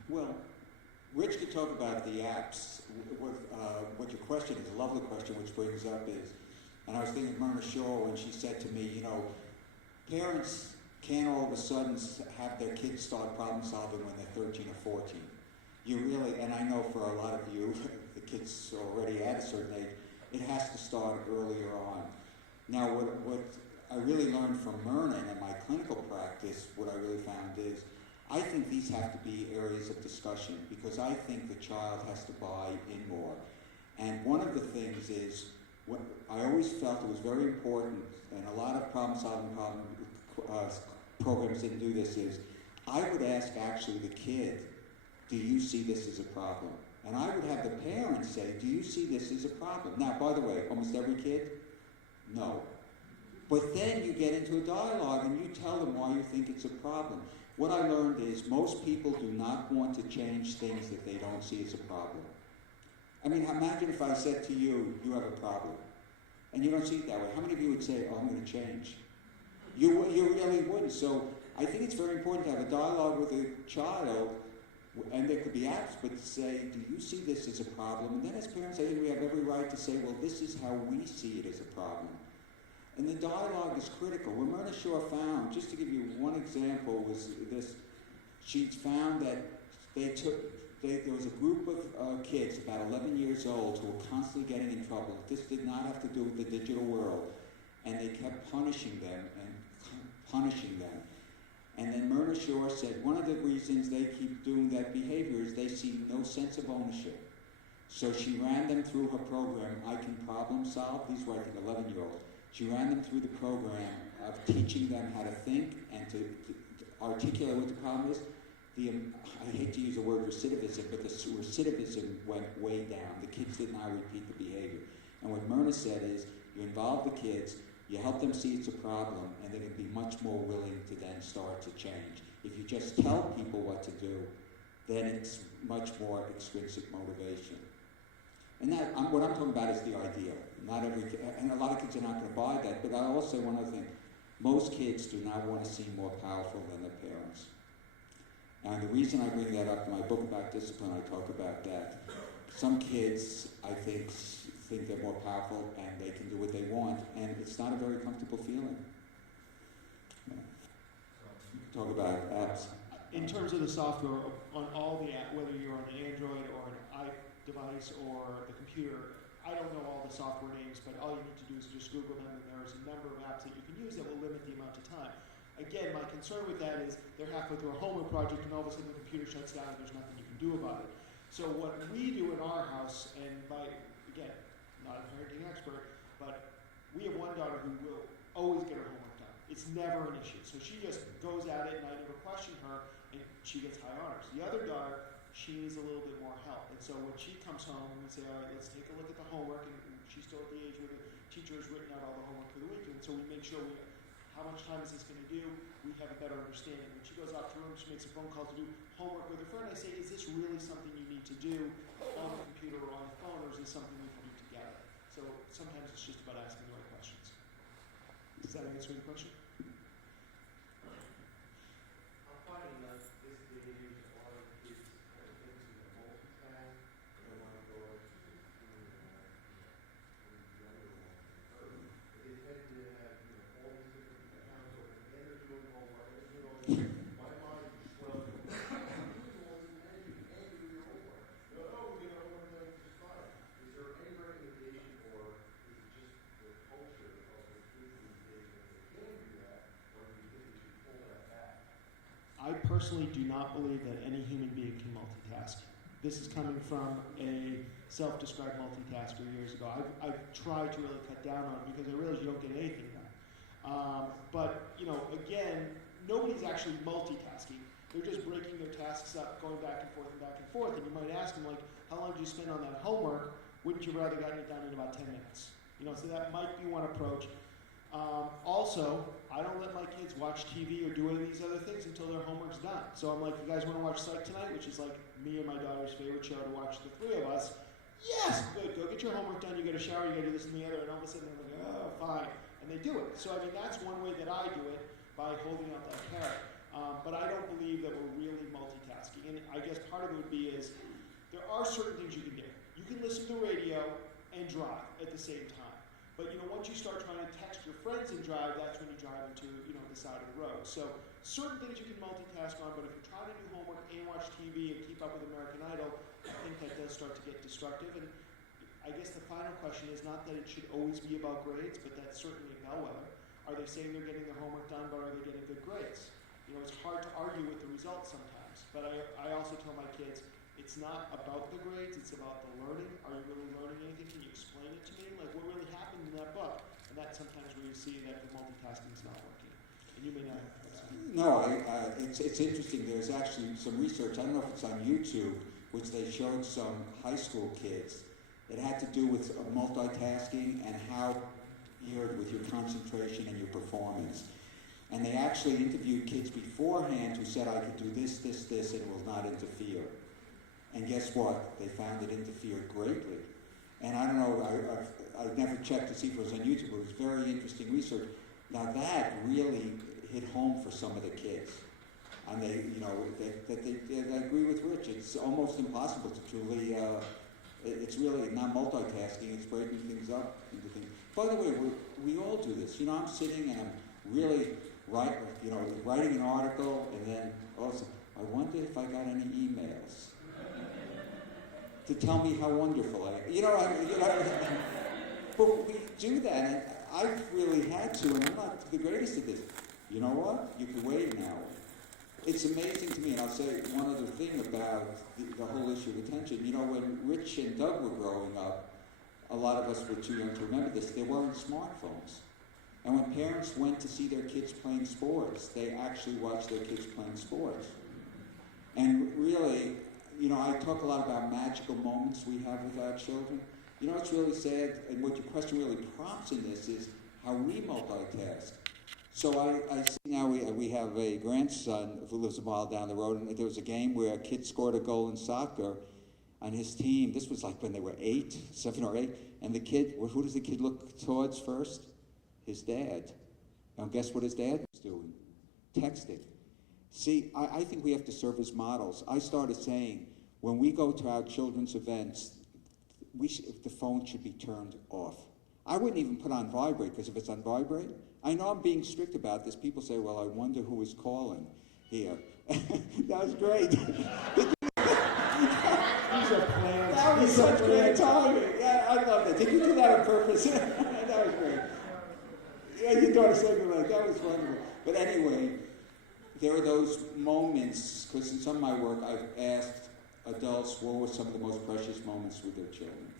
Well, Rich could talk about the apps. What your question is, a lovely question, which brings up is, and I was thinking of Myrna Shaw when she said to me, parents can't all of a sudden have their kids start problem solving when they're 13 or 14. You really, and I know for a lot of you, the kids already at a certain age, it has to start earlier on. Now, what I really learned from Myrna and in my clinical practice, what I really found is, I think these have to be areas of discussion because I think the child has to buy in more. And one of the things is, what I always felt it was very important, and a lot of problem-solving programs didn't do this, is I would ask actually the kid, do you see this as a problem? And I would have the parents say, do you see this as a problem? Now, by the way, almost every kid, no. But then you get into a dialogue and you tell them why you think it's a problem. What I learned is most people do not want to change things that they don't see as a problem. I mean, imagine if I said to you, you have a problem, and you don't see it that way. How many of you would say, oh, I'm going to change? You really wouldn't. So I think it's very important to have a dialogue with a child, and there could be apps, but to say, do you see this as a problem? And then as parents, I think we have every right to say, well, this is how we see it as a problem. And the dialogue is critical. What Myrna Shaw found, just to give you one example, was this. She found that there was a group of kids, about 11 years old, who were constantly getting in trouble. This did not have to do with the digital world. And they kept punishing them. And then Myrna Shaw said one of the reasons they keep doing that behavior is they see no sense of ownership. So she ran them through her program, I Can Problem Solve. These were, I think, 11-year-olds. She ran them through the program of teaching them how to think and to articulate what the problem is. I hate to use the word recidivism, but the recidivism went way down. The kids did not repeat the behavior. And what Myrna said is, you involve the kids, you help them see it's a problem, and they're going to be much more willing to then start to change. If you just tell people what to do, then it's much more extrinsic motivation. And what I'm talking about is the ideal. Not every kid, and a lot of kids are not going to buy that, but I'll also say one other thing. Most kids do not want to seem more powerful than their parents. And the reason I bring that up in my book about discipline, I talk about that. Some kids, I think they're more powerful and they can do what they want, and it's not a very comfortable feeling. Talk about apps. In terms of the software, on all the apps, whether you're on an Android or an iDevice or the computer, I don't know all the software names, but all you need to do is just Google them, and there's a number of apps that you can use that will limit the amount of time. Again, my concern with that is they're halfway through a homework project, and all of a sudden the computer shuts down, and there's nothing you can do about it. So what we do in our house, and again, not a parenting expert, but we have one daughter who will always get her homework done. It's never an issue. So she just goes at it, and I never question her, and she gets high honors. The other daughter, she needs a little bit more help. And so when she comes home, we say, all right, let's take a look at the homework. And she's still at the age where the teacher has written out all the homework for the week. And so we make sure we how much time is this going to do? We have a better understanding. When she goes out to her room, she makes a phone call to do homework with her friend. I say, is this really something you need to do on the computer or on the phone, or is this something we can do together? So sometimes it's just about asking the right questions. Does that answer the question? I'm finding that this day and age, a lot of kids are into the multitask. They don't want to go to the younger ones. But they tend to have, all these different accounts open, and they're doing homework, and they're doing all this. My mind is swelling. And you do your homework. Oh, we get our homework done just fine. Is there any recommendation, or is it just the culture of the kids these days that they can do that, or do you think we should pull that back? I personally do not believe that any human being can multitask. This is coming from a self-described multitasker years ago. I've tried to really cut down on it because I realize you don't get anything done. But, again, nobody's actually multitasking. They're just breaking their tasks up, going back and forth and back and forth. And you might ask them, like, how long did you spend on that homework? Wouldn't you rather gotten it done in about 10 minutes? So that might be one approach. Also, I don't let my kids watch TV or do any of these other things until their homework's done. So I'm like, you guys want to watch Psych tonight? Which is like me and my daughter's favorite show to watch, the three of us. Yes, good, go get your homework done, you get a shower, you gotta do this and the other, and all of a sudden they're like, oh, fine. And they do it. So, that's one way that I do it, by holding out that carrot. But I don't believe that we're really multitasking. And I guess part of it would be is, there are certain things you can do. You can listen to radio and drive at the same time. But once you start trying to text your friends and drive, that's when you drive into the side of the road. So certain things you can multitask on, but if you're trying to do homework and watch TV and keep up with American Idol, I think that does start to get destructive. And I guess the final question is not that it should always be about grades, but that's certainly a bellwether. Are they saying they're getting their homework done, but are they getting good grades? It's hard to argue with the results sometimes. But I also tell my kids, it's not about the grades, it's about the learning. Are you really learning anything? Can you explain it to me? Like, what really happened in that book? And that's sometimes where you see that the multitasking is not working. And you may not have No, it's interesting. There's actually some research, I don't know if it's on YouTube, which they showed some high school kids. It had to do with multitasking and how geared with your concentration and your performance. And they actually interviewed kids beforehand who said, I could do this, this, this, and it will not interfere. And guess what? They found it interfered greatly. And I don't know, I've never checked to see if it was on YouTube, but it was very interesting research. Now that really hit home for some of the kids. And they agree with Rich. It's almost impossible to truly, it's really not multitasking, it's breaking things up into things. By the way, we all do this. I'm sitting and I'm really writing an article, and then also, I wonder if I got any emails to tell me how wonderful I am. But we do that, and I've really had to, and I'm not the greatest at this. You know what? You can wait an hour. It's amazing to me, and I'll say one other thing about the whole issue of attention. When Rich and Doug were growing up, a lot of us were too young to remember this, there weren't smartphones. And when parents went to see their kids playing sports, they actually watched their kids playing sports. And really, I talk a lot about magical moments we have with our children. It's really sad, and what your question really prompts in this is how we multitask. So I see now we have a grandson who lives a mile down the road, and there was a game where a kid scored a goal in soccer on his team. This was like when they were 7 or 8, and the kid, who does the kid look towards first? His dad. Now guess what his dad was doing? Texting. See, I think we have to serve as models. I started saying, when we go to our children's events, the phone should be turned off. I wouldn't even put on vibrate, because if it's on vibrate, I know I'm being strict about this. People say, well, I wonder who is calling here. That was great. That was such great timing. Yeah, I love it. Did you do that on purpose? That was great. Yeah, your daughter said me like, that was wonderful. But anyway, there are those moments, because in some of my work, I've asked adults what were some of the most precious moments with their children.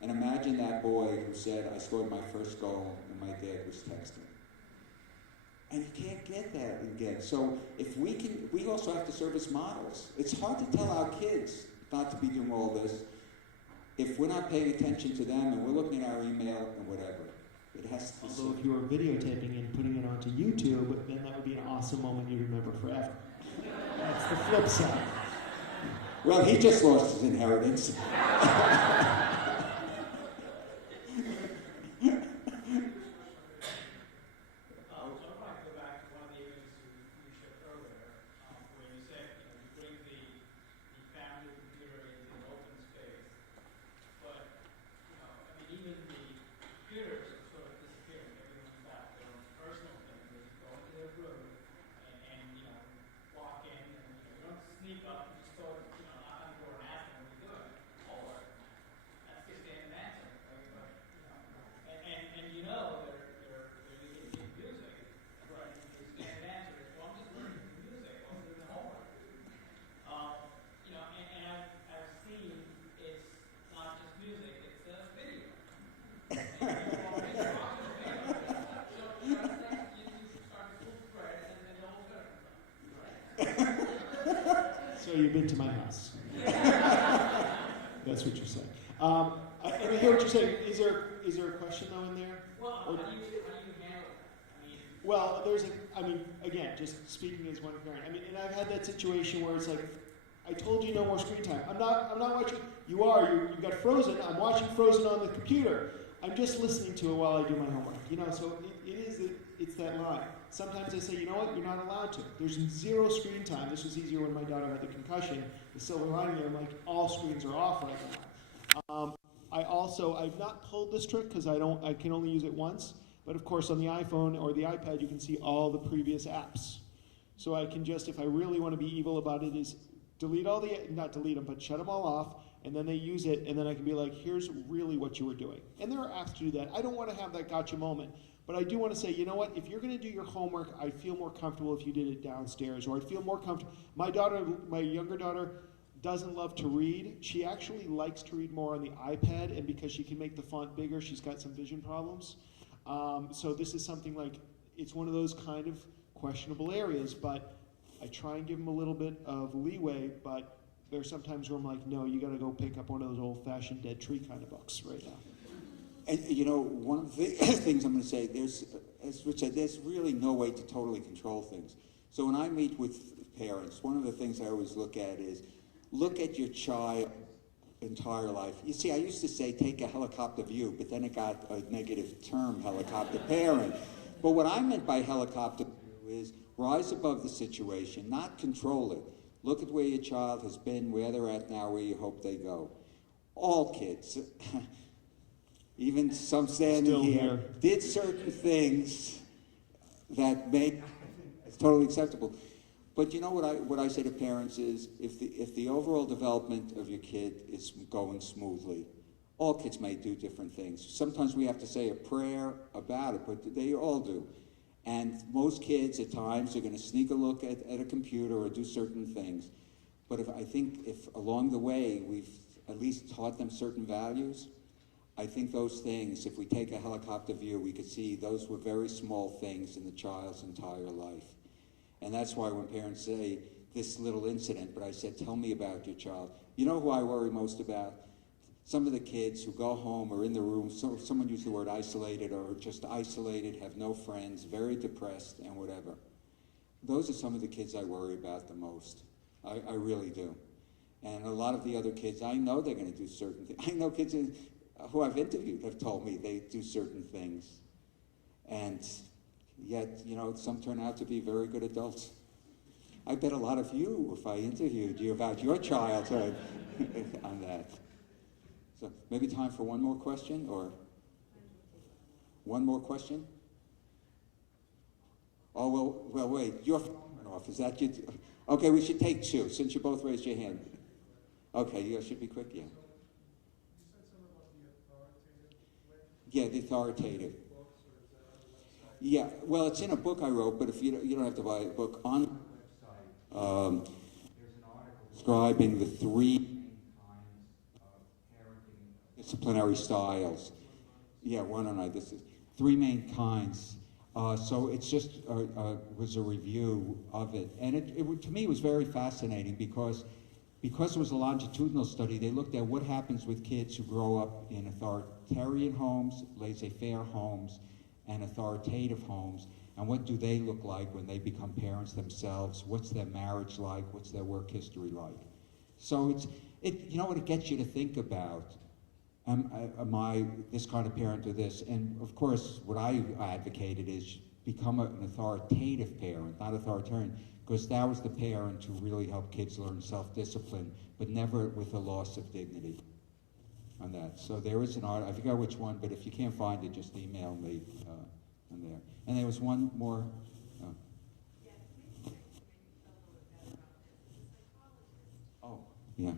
And imagine that boy who said, I scored my first goal and my dad was texting. And you can't get that again. So if we also have to serve as models. It's hard to tell our kids not to be doing all this if we're not paying attention to them and we're looking at our email and whatever. It it has to be So if you were videotaping and putting it onto YouTube, then that would be an awesome moment you'd remember forever. That's the flip side. Well, he just lost his inheritance. I want to go back to one of the images you showed earlier, where you said, you bring the family computer into an open space, but, even the computers are sort of disappearing. Everyone's got their own personal thing. They just go into their room and walk in, and, you don't sneak up and just sort of, knock on the door and ask them what you're doing. Or, that's just an answer. Right? But, and they're using music, right? The standard answer is, well, I'm just learning music, I'm doing the homework. And I've seen it's not just music, it's video. And people are really watching video. So, you start to full spread, and then the whole right? So you've been to my house. That's what you're saying. I hear what you're saying. Is there a question though in there? Well, how do you handle that? Well, again, just speaking as one parent. And I've had that situation where it's like, I told you no more screen time. I'm not watching. You got Frozen. I'm watching Frozen on the computer. I'm just listening to it while I do my homework. So it's that line. Sometimes I say, you know what, you're not allowed to. There's 0 screen time. This was easier when my daughter had the concussion. The silver lining there, I'm like, all screens are off right now. I've not pulled this trick because I can only use it once. But of course, on the iPhone or the iPad, you can see all the previous apps. So I can just, if I really want to be evil about it, is not delete them, but shut them all off, and then they use it, and then I can be like, here's really what you were doing. And there are apps to do that. I don't want to have that gotcha moment, but I do want to say, you know what, if you're going to do your homework, I feel more comfortable if you did it downstairs, or I'd feel more comfortable. My younger daughter doesn't love to read. She actually likes to read more on the iPad, and because she can make the font bigger, she's got some vision problems. So this is something like, it's one of those kind of questionable areas, but I try and give them a little bit of leeway, but there's sometimes where I'm like, no, you got to go pick up one of those old-fashioned dead tree kind of books right now. And one of the things I'm going to say, as Rich said, there's really no way to totally control things. So when I meet with parents, one of the things I always look at is, look at your child's entire life. You see, I used to say, take a helicopter view, but then it got a negative term, helicopter parent. But what I meant by helicopter view is rise above the situation, not control it. Look at where your child has been, where they're at now, where you hope they go. All kids, even some standing here, did certain things that made it's totally acceptable. But you know what I say to parents is, if the overall development of your kid is going smoothly, all kids may do different things. Sometimes we have to say a prayer about it, but they all do. And most kids at times are going to sneak a look at a computer or do certain things. But if along the way we've at least taught them certain values, I think those things, if we take a helicopter view, we could see those were very small things in the child's entire life. And that's why when parents say this little incident, but I said, tell me about your child. You know who I worry most about? Some of the kids who go home or in the room, someone used the word isolated, or just isolated, have no friends, very depressed and whatever. Those are some of the kids I worry about the most. I really do. And a lot of the other kids, I know they're going to do certain things. I know kids who I've interviewed have told me they do certain things. And yet, some turn out to be very good adults. I bet a lot of you, if I interviewed you about your childhood on that. So maybe time for one more question, or one more question? Oh, well, wait, your phone went off. Is that you? Okay, we should take 2, since you both raised your hand. Okay, you guys should be quick, yeah. Yeah, the authoritative. Yeah, well, it's in a book I wrote, but if you don't have to buy a book. On the website, there's an article describing the 3 kinds of parenting disciplinary styles. Yeah, why don't I? This is 3 main kinds. So it's just was a review of it, and it to me was very fascinating because it was a longitudinal study. They looked at what happens with kids who grow up in authoritarian homes, laissez-faire homes, and authoritative homes, and what do they look like when they become parents themselves? What's their marriage like? What's their work history like? So you know what, it gets you to think about, am I this kind of parent or this? And of course, what I advocated is become an authoritative parent, not authoritarian, because that was the parent who really helped kids learn self-discipline, but never with a loss of dignity on that. So there is an art, I forgot which one, but if you can't find it, just email me on there. And there was one more. Oh, yeah.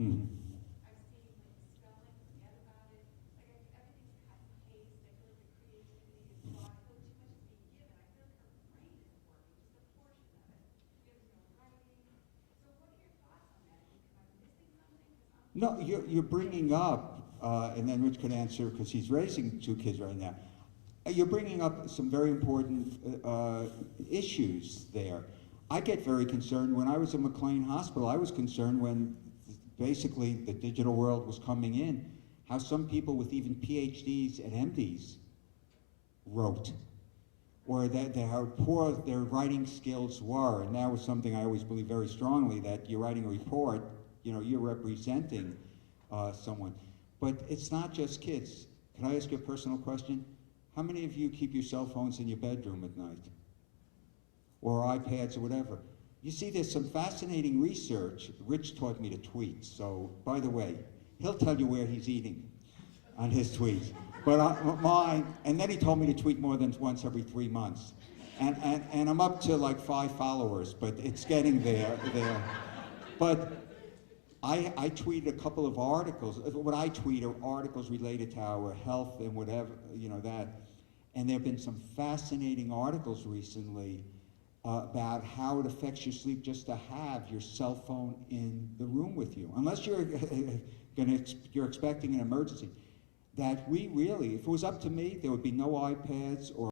Mm-hmm. No, you're bringing up, and then Rich could answer because he's raising 2 kids right now. You're bringing up some very important issues there. I get very concerned. When I was at McLean Hospital, I was concerned when basically the digital world was coming in, how some people with even PhDs and MDs wrote, or how poor their writing skills were. And that was something I always believe very strongly, that you're writing a report, you know, you're representing someone. But it's not just kids. Can I ask you a personal question? How many of you keep your cell phones in your bedroom at night? Or iPads or whatever? You see, there's some fascinating research. Rich taught me to tweet, so by the way, he'll tell you where he's eating on his tweets. But mine, and then he told me to tweet more than once every 3 months. And I'm up to like 5 followers, but it's getting there. But I tweeted a couple of articles. What I tweet are articles related to our health and whatever, you know, that. And there have been some fascinating articles recently about how it affects your sleep just to have your cell phone in the room with you. Unless you're you're expecting an emergency. That we really, if it was up to me, there would be no iPads or